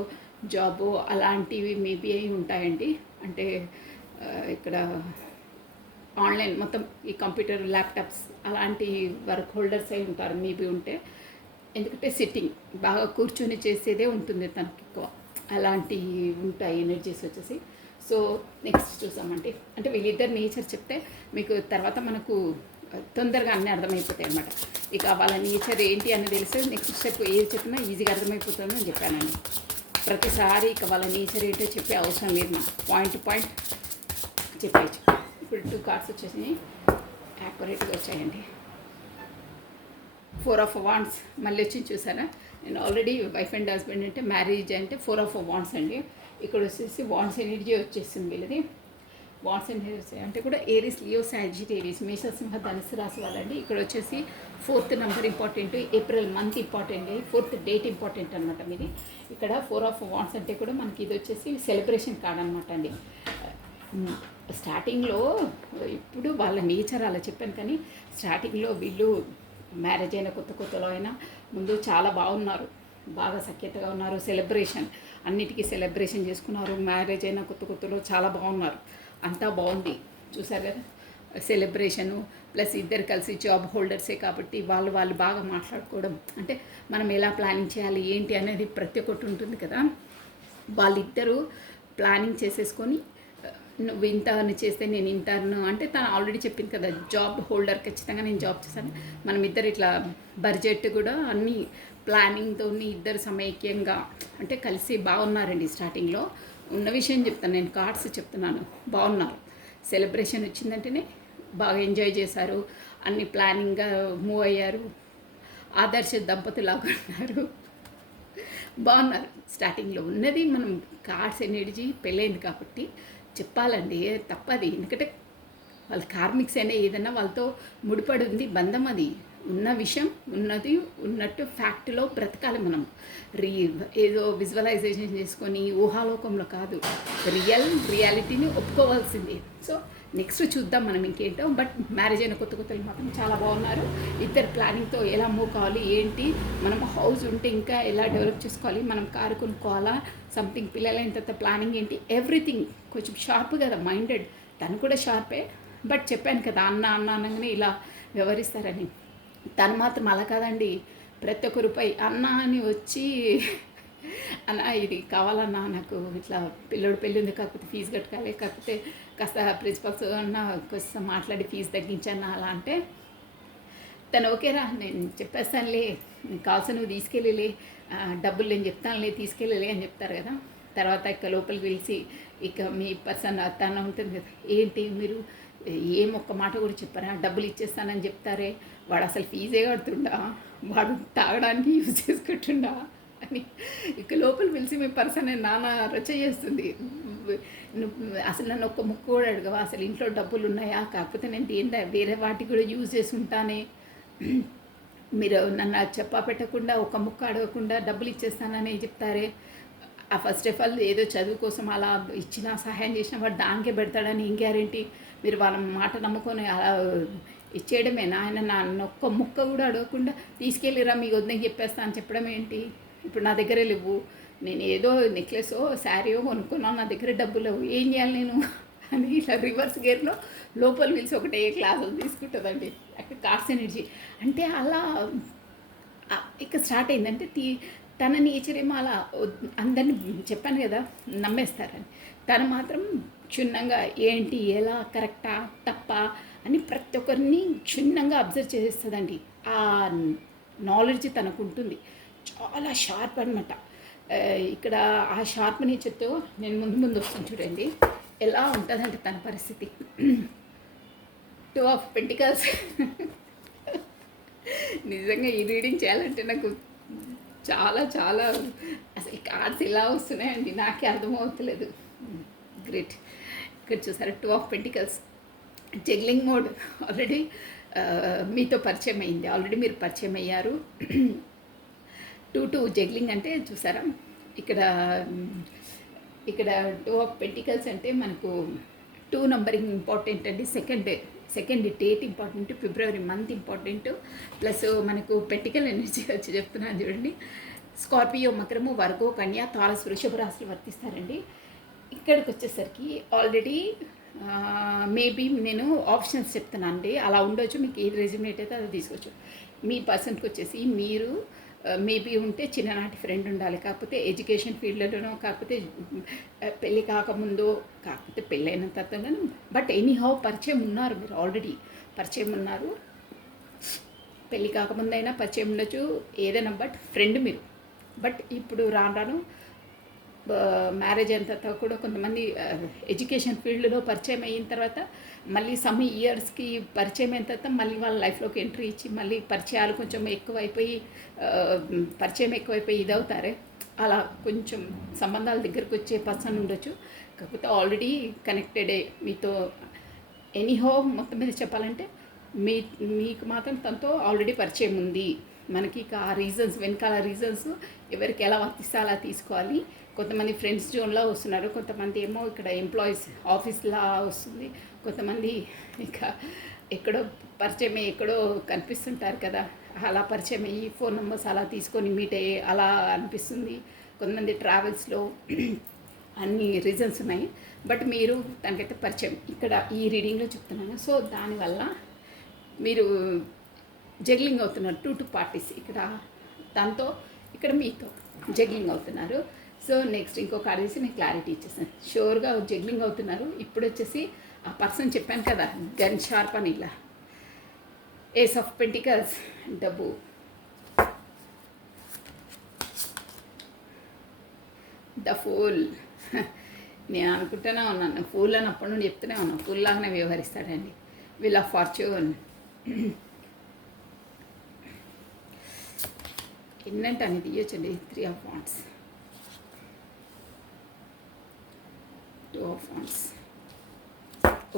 జాబు అలాంటివి మేబీ అయి ఉంటాయండి. అంటే ఇక్కడ ఆన్లైన్ మొత్తం ఈ కంప్యూటర్ ల్యాప్టాప్స్ అలాంటి వర్క్ హోల్డర్స్ అయి ఉంటారు మేబీ ఉంటే. ఎందుకంటే సిట్టింగ్ బాగా కూర్చొని చేసేదే ఉంటుంది తనకి ఎక్కువ. అలాంటివి ఉంటాయి ఎనర్జీస్ వచ్చేసి. సో నెక్స్ట్ చూసామంటే అంటే వీళ్ళిద్దరు నేచర్ చెప్తే మీకు తర్వాత మనకు తొందరగా అన్నీ అర్థమైపోతాయి అన్నమాట. ఇక వాళ్ళ నేచర్ ఏంటి అని తెలిస్తే నెక్స్ట్ స్టెప్ ఏది చెప్పినా ఈజీగా అర్థమైపోతుందని అని చెప్పానండి. ప్రతిసారి ఇక వాళ్ళ నేచర్ ఏంటో చెప్పే అవసరం లేదు, నాకు పాయింట్ టు పాయింట్ చెప్పేయచ్చు. ఇప్పుడు 2 కార్డ్స్ వచ్చేసి యాక్యురేట్గా వచ్చాయండి. 4 ఆఫ్ వాండ్స్ మళ్ళీ వచ్చి చూసారా, నేను ఆల్రెడీ వైఫ్ అండ్ హస్బెండ్ అంటే మ్యారేజ్ అంటే 4 ఆఫ్ వాండ్స్ అండి. ఇక్కడ వచ్చేసి వాన్స్ ఎనర్జీ వచ్చేస్తుంది వీళ్ళది. వాన్స్ ఎనర్జీ అంటే కూడా ఏరిస్, లియో, సాజిటేరియస్, మేషసింహ, ధనుసు రాశి వాళ్ళండి. ఇక్కడ వచ్చేసి 4th number important, April month important, 4th date important అనమాట మీది. ఇక్కడ 4 ఆఫ్ వాన్స్ అంటే కూడా మనకి ఇది వచ్చేసి సెలబ్రేషన్ కార్డ్ అనమాట అండి. స్టార్టింగ్లో ఇప్పుడు వాళ్ళ నేచర్ అలా చెప్పాను, కానీ స్టార్టింగ్లో వీళ్ళు మ్యారేజ్ అయిన కొత్తలో అయినా ముందు చాలా బాగున్నారు, బాగా సఖ్యతగా ఉన్నారు, సెలబ్రేషన్ అన్నిటికీ సెలబ్రేషన్ చేసుకున్నారు. మ్యారేజ్ అయిన కొత్తలో చాలా బాగున్నారు, అంతా బాగుంది. చూసారు కదా, సెలబ్రేషను ప్లస్ ఇద్దరు కలిసి జాబ్ హోల్డర్సే కాబట్టి వాళ్ళు బాగా మాట్లాడుకోవడం, అంటే మనం ఎలా ప్లానింగ్ చేయాలి ఏంటి అనేది ప్రతి ఒక్కటి ఉంటుంది కదా. వాళ్ళిద్దరూ ప్లానింగ్ చేసేసుకొని నువ్వు ఇంత అని చేస్తే నేను ఇంటర్ను అంటే తను ఆల్రెడీ చెప్పింది కదా, జాబ్ హోల్డర్ ఖచ్చితంగా నేను జాబ్ చేశాను. మనం ఇద్దరు ఇట్లా బడ్జెట్ కూడా అన్నీ ప్లానింగ్తో ఇద్దరు సమైక్యంగా అంటే కలిసి బాగున్నారండి. స్టార్టింగ్లో ఉన్న విషయం చెప్తాను, నేను కార్డ్స్ చెప్తున్నాను, బాగున్నారు. సెలబ్రేషన్ వచ్చిందంటేనే బాగా ఎంజాయ్ చేశారు, అన్ని ప్లానింగ్గా మూవ్ అయ్యారు, ఆదర్శ దంపతులాగా ఉన్నారు, బాగున్నారు. స్టార్టింగ్లో ఉన్నది మనం కార్డ్స్ ఎనర్జీ పెళ్ళైంది కాబట్టి చెప్పాలండి, తప్పది. ఎందుకంటే వాళ్ళ కార్మిక్స్ అయినా ఏదైనా వాళ్ళతో ముడిపడి ఉంది బంధం, అది ఉన్న విషయం ఉన్నది ఉన్నట్టు ఫ్యాక్ట్లో బ్రతకాలి మనం. ఏదో విజువలైజేషన్ చేసుకొని ఊహాలోకంలో కాదు, రియాలిటీని ఒప్పుకోవాల్సిందే. సో నెక్స్ట్ చూద్దాం మనం ఇంకేంటో. బట్ మ్యారేజ్ అయిన కొత్తలు మాత్రం చాలా బాగున్నారు. ఇద్దరు ప్లానింగ్తో ఎలా మూవ్ కావాలి ఏంటి, మనం హౌస్ ఉంటే ఇంకా ఎలా డెవలప్ చేసుకోవాలి, మనం కారు కొనుక్కోవాలా, సంథింగ్ పిల్లలైన తర్వాత ప్లానింగ్ ఏంటి, ఎవ్రీథింగ్. కొంచెం షార్ప్ కదా మైండెడ్, తను కూడా షార్పే. బట్ చెప్పాను కదా అన్న అనగానే ఇలా వ్యవహరిస్తారని, తను మాత్రం అలా కాదండి. ప్రతి ఒక్క రూపాయి అన్న అని వచ్చి అన్న ఇది కావాలన్నా, నాకు ఇట్లా పిల్లడు పెళ్ళి ఉంది, కాకపోతే ఫీజు కట్టుకోవాలి, కాకపోతే కాస్త ప్రిన్సిపల్స్ అన్న కొంచెం మాట్లాడి ఫీజు తగ్గించన్నా అలా అంటే తను ఓకేరా నేను చెప్పేస్తానులే, కావాల్సిన నువ్వు తీసుకెళ్ళలే, డబ్బులు నేను చెప్తానులే తీసుకెళ్ళలే అని చెప్తారు కదా. తర్వాత ఇక లోపలికి పిలిచి ఇక మీ పర్సన్ తన ఉంటుంది కదా, ఏంటి మీరు ఏం ఒక్క మాట కూడా చెప్పారా, డబ్బులు ఇచ్చేస్తానని చెప్తారే, వాడు అసలు ఫీజే కడుతుండా, వాడు తాగడానికి యూజ్ చేసుకుంటుండా అని ఇక లోపల పిలిచి మీ పర్సన్ నాన్న రచ్చ చేస్తుంది. అసలు నన్ను ఒక్క ముక్కు కూడా అడగవా, అసలు ఇంట్లో డబ్బులు ఉన్నాయా, కాకపోతే నేను వేరే వాటికి కూడా యూజ్ చేసి ఉంటానే, మీరు నన్ను చెప్పా పెట్టకుండా ఒక ముక్క అడగకుండా డబ్బులు ఇచ్చేస్తానని చెప్తారే. ఆ ఫస్ట్ ఆఫ్ ఆల్ ఏదో చదువు కోసం అలా ఇచ్చిన సహాయం చేసిన వాడు దానికే పెడతాడని ఏం గ్యారెంటీ, మీరు వాళ్ళ మాట నమ్ముకొని అలా ఇచ్చేయడమేనా. ఆయన నన్ను ఒక్క ముక్క కూడా అడగకుండా తీసుకెళ్ళిరా మీ వద్దకి చెప్పేస్తా అని చెప్పడం ఏంటి. ఇప్పుడు నా దగ్గరే లేవు, నేను ఏదో నెక్లెసో శారీయో కొనుక్కున్నాను, నా దగ్గర డబ్బులు లేవు, ఏం చేయాలి నేను అని ఇట్లా రివర్స్ గేర్లో లోపల పిలిచి ఒకటే క్లాసులు తీసుకుంటుందండి. అక్కడ కార్డ్స్ ఎనర్జీ అంటే అలా ఇక స్టార్ట్ అయిందంటే తన నేచర్ ఏమో అలా అందరినీ చెప్పాను కదా నమ్మేస్తారని, తను మాత్రం క్షుణ్ణంగా ఏంటి ఎలా కరెక్టా తప్ప అని ప్రతి ఒక్కరిని క్షుణ్ణంగా అబ్జర్వ్ చేస్తుందండి. ఆ నాలెడ్జ్ తనకు ఉంటుంది, చాలా షార్ప్ అనమాట. ఇక్కడ ఆ షార్ప్ నేచర్తో నేను ముందు వస్తాను చూడండి ఎలా ఉంటుందంటే తన పరిస్థితి. 2 ఆఫ్ పెంటికల్స్ నిజంగా ఈ రీడింగ్ చేయాలంటే నాకు చాలా చాలా అసలు కార్డ్స్ ఎలా వస్తున్నాయండి నాకే అర్థమవుతలేదు. గ్రేట్. ఇక్కడ చూసారా 2 of pentacles, juggling mode. Already మీతో పరిచయం అయింది, ఆల్రెడీ మీరు పరిచయం అయ్యారు. 2 జగ్లింగ్ అంటే చూసారా ఇక్కడ 2 ఆఫ్ పెంటికల్స్ అంటే మనకు 2 నంబరింగ్ ఇంపార్టెంట్ అండి. సెకండ్ డేట్ ఇంపార్టెంట్, ఫిబ్రవరి మంత్ ఇంపార్టెంట్, ప్లస్ మనకు పెంటికల్ ఎనర్జీ వచ్చి చెప్తున్నాను చూడండి. స్కార్పియో, మకరము, వర్గో, కన్యా, తారస్, వృషభ రాశులు వర్తిస్తారండి. ఇక్కడికి వచ్చేసరికి ఆల్రెడీ మేబీ నేను ఆప్షన్స్ చెప్తున్నాను అండి, అలా ఉండొచ్చు, మీకు ఏది రెజ్యూమేట్ అయితే అది తీసుకోవచ్చు. మీ పర్సన్కి వచ్చేసి మీరు మేబీ ఉంటే చిన్ననాటి ఫ్రెండ్ ఉండాలి, కాకపోతే ఎడ్యుకేషన్ ఫీల్డ్లోనో, కాకపోతే పెళ్ళి కాకముందో, కాకపోతే పెళ్ళైన తర్వాతనో, బట్ ఎనీహౌ పరిచయం ఉన్నారు, మీరు ఆల్రెడీ పరిచయం ఉన్నారు. పెళ్ళి కాకముందైనా పరిచయం ఉండొచ్చు ఏదైనా, బట్ ఫ్రెండ్ మీరు. బట్ ఇప్పుడు రాను మ్యారేజ్ అయిన తర్వాత కూడా కొంతమంది ఎడ్యుకేషన్ ఫీల్డ్లో పరిచయం అయిన తర్వాత మళ్ళీ సమ్ ఇయర్స్కి పరిచయం అయిన తర్వాత మళ్ళీ వాళ్ళ లైఫ్లోకి ఎంట్రీ ఇచ్చి మళ్ళీ పరిచయాలు కొంచెం ఎక్కువైపోయి పరిచయం ఎక్కువైపోయి ఇదవుతారే. అలా కొంచెం సంబంధాల దగ్గరకు వచ్చే పర్సన్ ఉండొచ్చు. కాకపోతే ఆల్రెడీ కనెక్టెడే మీతో. ఎనీహో మొత్తం మీద చెప్పాలంటే మీకు మాత్రం తనతో ఆల్రెడీ పరిచయం ఉంది. మనకి ఆ రీజన్స్ వెనకాల రీజన్స్ ఎవరికి ఎలా వర్తిస్తే అలా తీసుకోవాలి. కొంతమంది ఫ్రెండ్స్ జోన్లో వస్తున్నారు, కొంతమంది ఏమో ఇక్కడ ఎంప్లాయీస్ ఆఫీస్లా వస్తుంది, కొంతమంది ఇక ఎక్కడో పరిచయం ఎక్కడో కనిపిస్తుంటారు కదా, అలా పరిచయం అయ్యి ఫోన్ నెంబర్స్ అలా తీసుకొని మీట్ అయ్యి అలా అనిపిస్తుంది. కొంతమంది ట్రావెల్స్లో అన్ని రీజన్స్ ఉన్నాయి. బట్ మీరు దానికైతే పరిచయం ఇక్కడ ఈ రీడింగ్లో చెప్తున్నాను. సో దానివల్ల మీరు జగ్లింగ్ అవుతున్నారు. 2 పార్టీస్ ఇక్కడ దాంతో ఇక్కడ మీతో జగ్లింగ్ అవుతున్నారు. సో నెక్స్ట్ ఇంకో కార్డ్ తీసి నేను క్లారిటీ ఇచ్చేసాను. షూర్గా జగ్లింగ్ అవుతున్నారు. ఇప్పుడు వచ్చేసి ఆ పర్సన్ చెప్పాను కదా గన్ షార్ప్ అని, ఇలా ఏస్ ఆఫ్ పెంటికల్స్, డబ్బు, ద ఫూల్. నేను అనుకుంటూనే ఉన్నాను, ఫూల్ అని అప్పటి నుండి చెప్తూనే ఉన్నాను, ఫూల్ లాగానే వ్యవహరిస్తాడండి. వీల్ ఆఫ్ ఫార్చ్యూన్, ఎన్నంటే అని తీయొచ్చండి. 3 of wands, 2 of wands.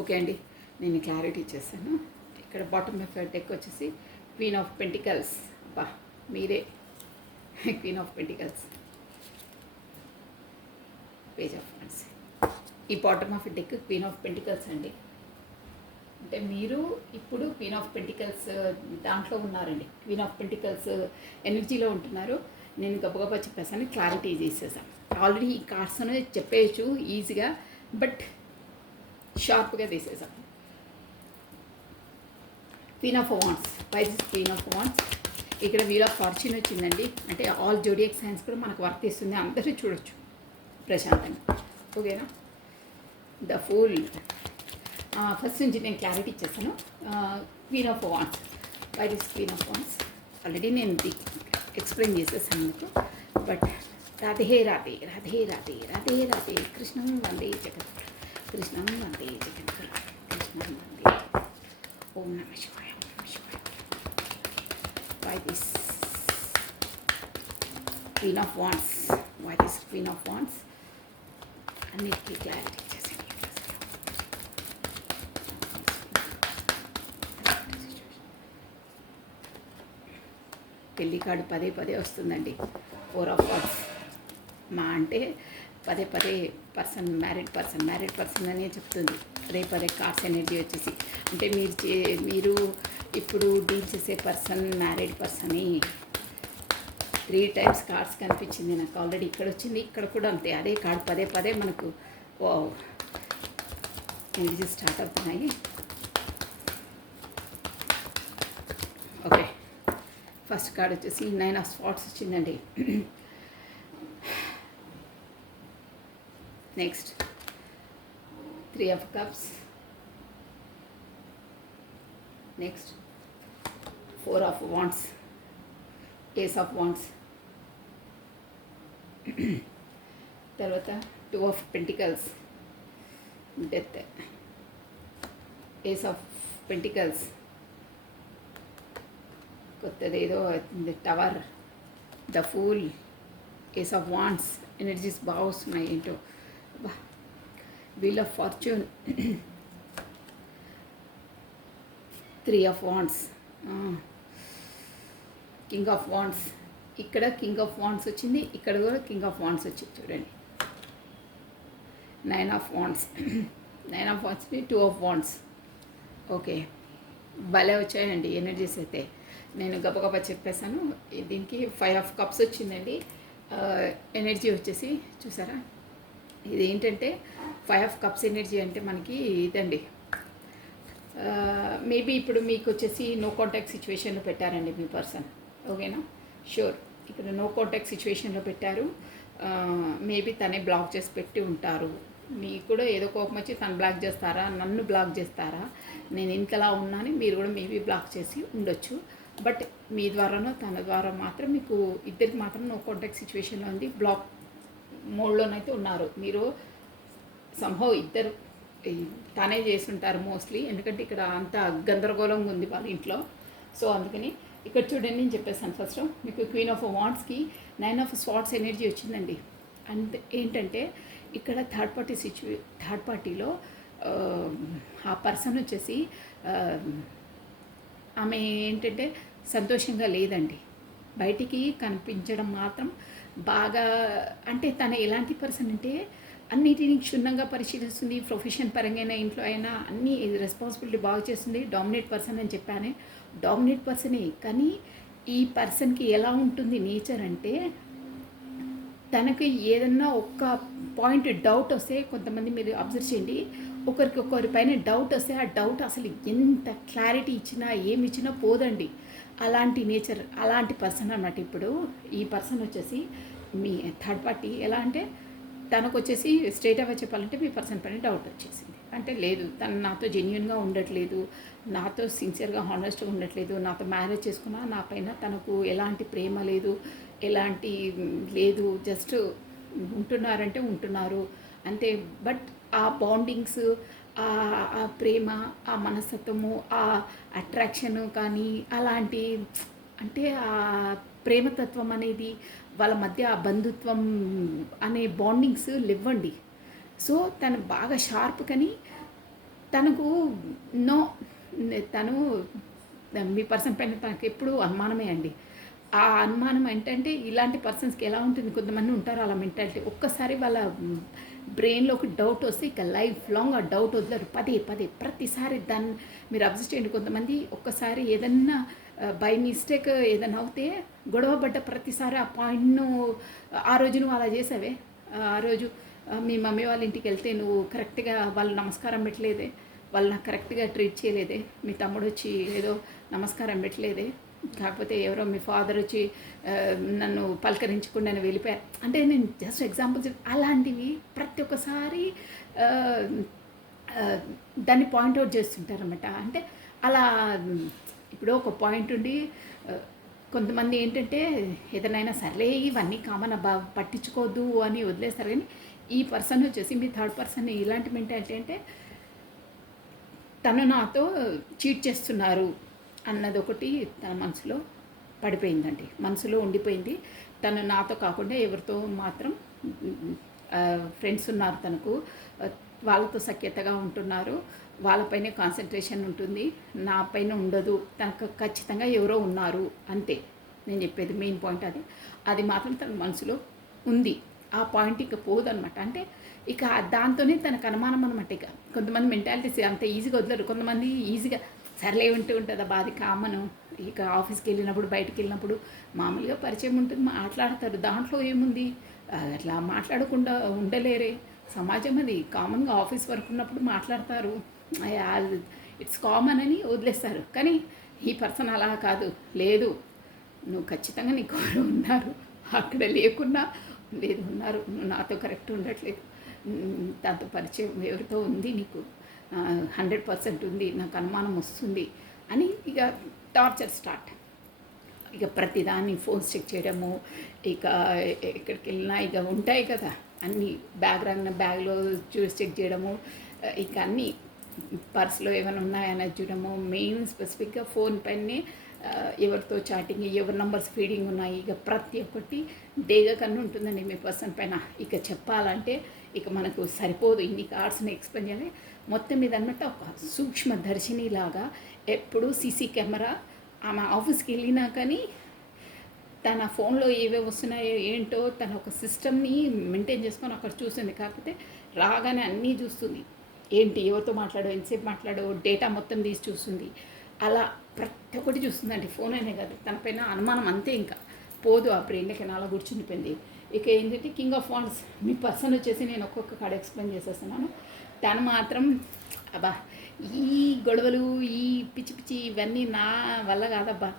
Okay అండి, నేను క్లారిటీ ఇచ్చేసాను. ఇక్కడ బాటమ్ ఆఫ్ డెక్ వచ్చేసి క్వీన్ ఆఫ్ పెంటికల్స్. బా మీరే queen of pentacles, page of wands. ఈ bottom of deck queen of pentacles అండి. అంటే మీరు ఇప్పుడు క్వీన్ ఆఫ్ పెంటికల్స్ దాంట్లో ఉన్నారండి. క్వీన్ ఆఫ్ పెంటికల్స్ ఎనర్జీలో ఉంటున్నారు. నేను గబగబా చెప్పేసాను, క్లారిటీ చేసేసాను. ఆల్రెడీ ఈ కార్డ్స్ అనేది చెప్పేయచ్చు ఈజీగా, బట్ షార్ప్గా తీసేసాం. Queen of wands, wise queen of wands. ఇక్కడ వీల్ ఆఫ్ ఫార్చ్యూన్ వచ్చిందండి. అంటే ఆల్ జోడియాక్ సైన్స్ కూడా మనకు వర్తిస్తుంది, అందరూ చూడొచ్చు ప్రశాంతంగా. ఓకేనా? The fool. ఫస్ట్ నుంచి నేను క్లారిటీ ఇచ్చేసాను. Queen of wands, white is queen of wands. Already నేను ఎక్స్ప్లెయిన్ చేసేసాను మీకు. బట్ రాధే రాధే రాధే రాధే రాధే రాధే కృష్ణం వందే జగత్, కృష్ణం వందే జగత్, కృష్ణం వందే. ఓం నమ శివాయ, ఓం నమ శివాయ. White is queen of wands, white is queen of wands. అన్నిటికీ క్లారిటీ ఇచ్చేసాను. పెళ్లి కార్డు పదే పదే వస్తుందండి. 4 ఆఫ్ వాండ్స్. మా అంటే పదే పర్సన్ మ్యారీడ్ పర్సన్ అనే చెప్తుంది. పదే కార్డ్స్ ఎనర్జీ వచ్చేసి అంటే మీరు ఇప్పుడు డీల్ చేసే person married person. 3 times cards కనిపించింది నాకు ఆల్రెడీ. ఇక్కడ వచ్చింది, ఇక్కడ కూడా అంతే. అదే కార్డ్ పదే మనకు ఎనర్జీ స్టార్ట్ అవుతున్నాయి. ఓకే, ఫస్ట్ కార్డ్ వచ్చేసి 9 ఆఫ్ స్పాట్స్ వచ్చిందండి. Next 3 of cups. Next 4 of wands, ace of wands. తర్వాత 2 of pentacles, death, ace of pentacles. కొత్తది ఏదో tower, the fool, ace of wands. Energies బాగా వస్తున్నాయి ఏంటో. Wheel of fortune, 3 of wands, king of wands. ఇక్కడ king of wands వచ్చింది, ఇక్కడ కూడా కింగ్ ఆఫ్ వాండ్స్ వచ్చింది చూడండి. 9 of wands, 9 of wands, 2 of wands. Okay, భలే వచ్చాయండి ఎనర్జీస్ అయితే. నేను గబగబా చెప్పేశాను. దీనికి 5 ఆఫ్ కప్స్ వచ్చిందండి. ఎనర్జీ వచ్చేసి చూసారా, ఇది ఏంటంటే 5 ఆఫ్ కప్స్ ఎనర్జీ అంటే మనకి ఇదండి. మేబీ ఇప్పుడు మీకు వచ్చేసి నో కాంటాక్ట్ సిచ్యువేషన్లో పెట్టారండి మీ పర్సన్. ఓకేనా? షూర్, ఇక్కడ నో కాంటాక్ట్ సిచ్యువేషన్లో పెట్టారు. మేబీ తనే బ్లాక్ చేసి పెట్టి ఉంటారు. మీకు కూడా ఏదో కోపం వచ్చి తను బ్లాక్ చేస్తారా, నన్ను బ్లాక్ చేస్తారా, నేను ఇంతలా ఉన్నాను, మీరు కూడా మేబీ బ్లాక్ చేసి ఉండొచ్చు. బట్ మీ ద్వారానో తన ద్వారా మాత్రం మీకు ఇద్దరికి మాత్రం నో కాంటాక్ట్ సిచ్యువేషన్లో ఉంది. బ్లాక్ మోడ్లోనైతే ఉన్నారు. మీరు సంభవ్ ఇద్దరు తనే చేస్తుంటారు మోస్ట్లీ, ఎందుకంటే ఇక్కడ అంత గందరగోళంగా ఉంది వాళ్ళ ఇంట్లో. సో అందుకని ఇక్కడ చూడండి, నేను చెప్పేసాను ఫస్ట్ మీకు క్వీన్ ఆఫ్ వాండ్స్కి 9 ఆఫ్ స్వాట్స్ ఎనర్జీ వచ్చిందండి. అండ్ ఏంటంటే ఇక్కడ థర్డ్ పార్టీలో ఆ పర్సన్ వచ్చేసి ఆమె ఏంటంటే సంతోషంగా లేదండి. బయటికి కనిపించడం మాత్రం బాగా, అంటే తను ఎలాంటి పర్సన్ అంటే అన్నిటిని క్షుణ్ణంగా పరిశీలిస్తుంది. ప్రొఫెషన్ పరంగా ఇంట్లో అయినా అన్ని రెస్పాన్సిబిలిటీ బాగా చేస్తుంది. డామినేట్ పర్సన్ అని చెప్పానే, డామినేట్ పర్సనే. కానీ ఈ పర్సన్కి ఎలా ఉంటుంది నేచర్ అంటే, తనకి ఏదన్నా ఒక్క పాయింట్ డౌట్ వస్తే, కొంతమంది మీరు అబ్జర్వ్ చేయండి, ఒకరి పైన డౌట్ వస్తే ఆ డౌట్ అసలు ఎంత క్లారిటీ ఇచ్చినా ఏమి ఇచ్చినా పోదండి. అలాంటి నేచర్, అలాంటి పర్సన్ అన్నమాట. ఇప్పుడు ఈ పర్సన్ వచ్చేసి మీ థర్డ్ పార్టీ ఎలా అంటే, తనకు వచ్చేసి స్ట్రైట్ అవే చెప్పాలంటే మీ పర్సన్ పైన డౌట్ వచ్చేసింది. అంటే లేదు, తను నాతో జెన్యున్గా ఉండట్లేదు, నాతో సిన్సియర్గా హానెస్ట్గా ఉండట్లేదు, నాతో మ్యారేజ్ చేసుకున్నా నా పైన తనకు ఎలాంటి ప్రేమ లేదు, ఎలాంటి లేదు, జస్ట్ ఉంటున్నారంటే ఉంటున్నారు అంతే. బట్ ఆ బాండింగ్స్, ఆ ప్రేమ, ఆ మనస్తత్వము, ఆ అట్రాక్షను కానీ అలాంటి, అంటే ఆ ప్రేమతత్వం అనేది వాళ్ళ మధ్య, ఆ బంధుత్వం అనే బాండింగ్స్ లేవండి. సో తను బాగా షార్ప్, కానీ తనకు నో, తను మీ పర్సన్ పైన తనకు ఎప్పుడు అనుమానమే అండి. ఆ అనుమానం ఏంటంటే ఇలాంటి పర్సన్స్కి ఎలా ఉంటుంది, కొంతమంది ఉంటారు అలా మెంటాలిటీ. ఒక్కసారి వాళ్ళ బ్రెయిన్లో ఒక డౌట్ వస్తే ఇక లైఫ్ లాంగ్ ఆ డౌట్ వదలరు. పదే పదే ప్రతిసారి దాన్ని మీరు అబ్జర్వ్ చేయండి. కొంతమంది ఒక్కసారి ఏదన్నా బై మిస్టేక్ ఏదైనా అవుతే గొడవ ప్రతిసారి ఆ పాయింట్ను, ఆ రోజు నువ్వు అలా చేసావే, ఆ రోజు మీ మమ్మీ వాళ్ళ ఇంటికి వెళ్తే నువ్వు కరెక్ట్గా వాళ్ళు నమస్కారం పెట్టలేదే, వాళ్ళు నాకు కరెక్ట్గా ట్రీట్ చేయలేదే, మీ తమ్ముడు వచ్చి ఏదో నమస్కారం పెట్టలేదే, కాకపోతే ఎవరో మీ ఫాదర్ వచ్చి నన్ను పలకరించకుండా నేను వెళ్ళిపోయాను. అంటే నేను జస్ట్ ఎగ్జాంపుల్స్ అలాంటివి ప్రతి ఒక్కసారి దాన్ని పాయింట్అవుట్ చేస్తుంటారన్నమాట. అంటే అలా ఇప్పుడు ఒక పాయింట్ ఉండి కొంతమంది ఏంటంటే ఏదైనా సర్లే ఇవన్నీ కామన్ అబ్బా పట్టించుకోవద్దు అని వదిలేస్తారు. కానీ ఈ పర్సన్ వచ్చేసి మీ థర్డ్ పర్సన్ ఇలాంటి మెంటాలిటీ అంటే, తను నాతో చీట్ చేస్తున్నారు అన్నది ఒకటి తన మనసులో పడిపోయిందండి, మనసులో ఉండిపోయింది. తను నాతో కాకుండా ఎవరితో మాత్రం ఫ్రెండ్స్ ఉన్నారు తనకు, వాళ్ళతో సఖ్యతగా ఉంటున్నారు, వాళ్ళపైనే కాన్సన్ట్రేషన్ ఉంటుంది, నా పైన ఉండదు. తనకు ఖచ్చితంగా ఎవరో ఉన్నారు అంతే. నేను చెప్పేది మెయిన్ పాయింట్ అది. అది మాత్రం తన మనసులో ఉంది. ఆ పాయింట్ ఇక పోదనమాట. అంటే ఇక దాంతోనే తనకు అనుమానం అనమాట. ఇక కొంతమంది మెంటాలిటీస్ అంత ఈజీగా వదలరు. కొంతమంది ఈజీగా సర్లే ఉంటుంది అబ్బా, అది కామను. ఇక ఆఫీస్కి వెళ్ళినప్పుడు, బయటికి వెళ్ళినప్పుడు మామూలుగా పరిచయం ఉంటుంది, మాట్లాడతారు, దాంట్లో ఏముంది, అట్లా మాట్లాడకుండా ఉండలేరే. సమాజం అది కామన్గా ఆఫీస్ వర్క్ ఉన్నప్పుడు మాట్లాడతారు, ఇట్స్ కామన్ అని వదిలేస్తారు. కానీ ఈ పర్సన్ అలా కాదు, లేదు నువ్వు ఖచ్చితంగా నీకు ఉన్నారు, అక్కడ లేకున్నా లేదు ఉన్నారు, నువ్వు నాతో కరెక్ట్ ఉండట్లేదు, దాంతో పరిచయం ఎవరితో ఉంది నీకు 100% ఉంది, నాకు అనుమానం వస్తుంది అని ఇక టార్చర్ స్టార్ట్. ఇక ప్రతిదాన్ని ఫోన్స్ చెక్ చేయడము, ఇక ఎక్కడికి వెళ్ళినా ఇక ఉంటాయి కదా అన్నీ, బ్యాగ్లో చూసి చెక్ చేయడము, ఇక అన్నీ పర్స్లో ఏమైనా ఉన్నాయని చూడడము, మెయిన్ స్పెసిఫిక్గా ఫోన్ పైనే ఎవరితో చాటింగ్, ఎవరి నంబర్స్ ఫీడింగ్ ఉన్నాయి, ఇక ప్రతి ఒక్కటి డేగా కన్నా ఉంటుందండి మీ పర్సన్ పైన. ఇక చెప్పాలంటే ఇక మనకు సరిపోదు ఇన్ని కార్డ్స్ని ఎక్స్ప్లెయిన్ చేయాలి. మొత్తం మీద అన్నట్టు ఒక సూక్ష్మదర్శినిలాగా ఎప్పుడు సీసీ కెమెరా, ఆమె ఆఫీస్కి వెళ్ళినా కానీ తన ఫోన్లో ఏవేవి వస్తున్నాయో ఏంటో తన ఒక సిస్టమ్ని మెయింటైన్ చేసుకొని అక్కడ చూస్తుంది. కాకపోతే రాగానే అన్నీ చూస్తుంది, ఏంటి ఎవరితో మాట్లాడో, ఎంతసేపు మాట్లాడో, డేటా మొత్తం తీసి చూస్తుంది. అలా ప్రతి ఒక్కటి చూస్తుందండి. ఫోన్ అనే కాదు, తన పైన అనుమానం అంతే, ఇంకా పోదు ఆ బ్రెయిన్లకి అలా కూర్చుండిపోయింది. ఇక ఏంటంటే king of wands me person వచ్చేసి నేను ఒక్కొక్క కార్డ్ ఎక్స్ప్లెయిన్ చేసేస్తున్నాను. తను మాత్రం అబ్బా ఈ గొడవలు, ఈ పిచ్చి పిచ్చి ఇవన్నీ నా వల్ల కాదబ్బా,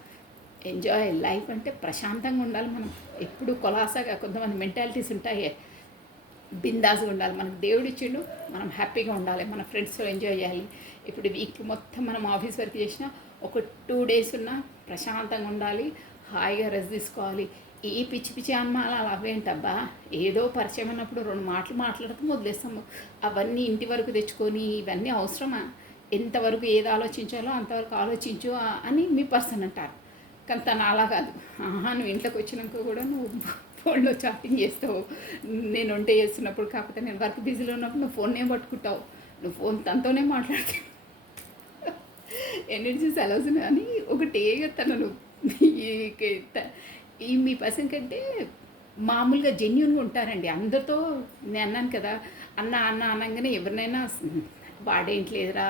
ఎంజాయ్ లైఫ్ అంటే ప్రశాంతంగా ఉండాలి మనం, ఎప్పుడు కొలాసాగా. కొంతమంది మెంటాలిటీస్ ఉంటాయి, బిందాస్గా ఉండాలి, మనకు దేవుడు ఇచ్చిండు, మనం హ్యాపీగా ఉండాలి, మన ఫ్రెండ్స్తో ఎంజాయ్ చేయాలి. ఇప్పుడు వీక్ మొత్తం మనం ఆఫీస్ వర్క్ చేసినా ఒక 2 days ఉన్నా ప్రశాంతంగా ఉండాలి, హాయిగా రెస్ట్ తీసుకోవాలి. ఈ పిచ్చి పిచ్చి అనుమానాలు అవేంటబ్బా, ఏదో పరిచయం అన్నప్పుడు 2 మాటలు మాట్లాడుతూ వదిలేస్తాము. అవన్నీ ఇంటి వరకు తెచ్చుకొని ఇవన్నీ అవసరమా? ఎంతవరకు ఏది ఆలోచించాలో అంతవరకు ఆలోచించు అని మీ పర్సన్ అంటారు. కానీ తను అలా కాదు. ఆహా, నువ్వు ఇంట్లోకి వచ్చినాక కూడా నువ్వు ఫోన్లో చాటింగ్ చేస్తావు, నేను వంట చేస్తున్నప్పుడు, కాకపోతే నేను వర్క్ బిజీలో ఉన్నప్పుడు నువ్వు ఫోన్నే పట్టుకుంటావు, నువ్వు ఫోన్ తనతోనే మాట్లాడుతావు, ఎనర్జీస్ ఎలా వస్తున్నాయి అని ఒకటే తనను ఈ మీ పర్సన్ కంటే మామూలుగా జెన్యున్గా ఉంటారండి అందరితో. నేను అన్నాను కదా, అన్న అన్న అనగానే ఎవరినైనా వాడేంట్లేదురా,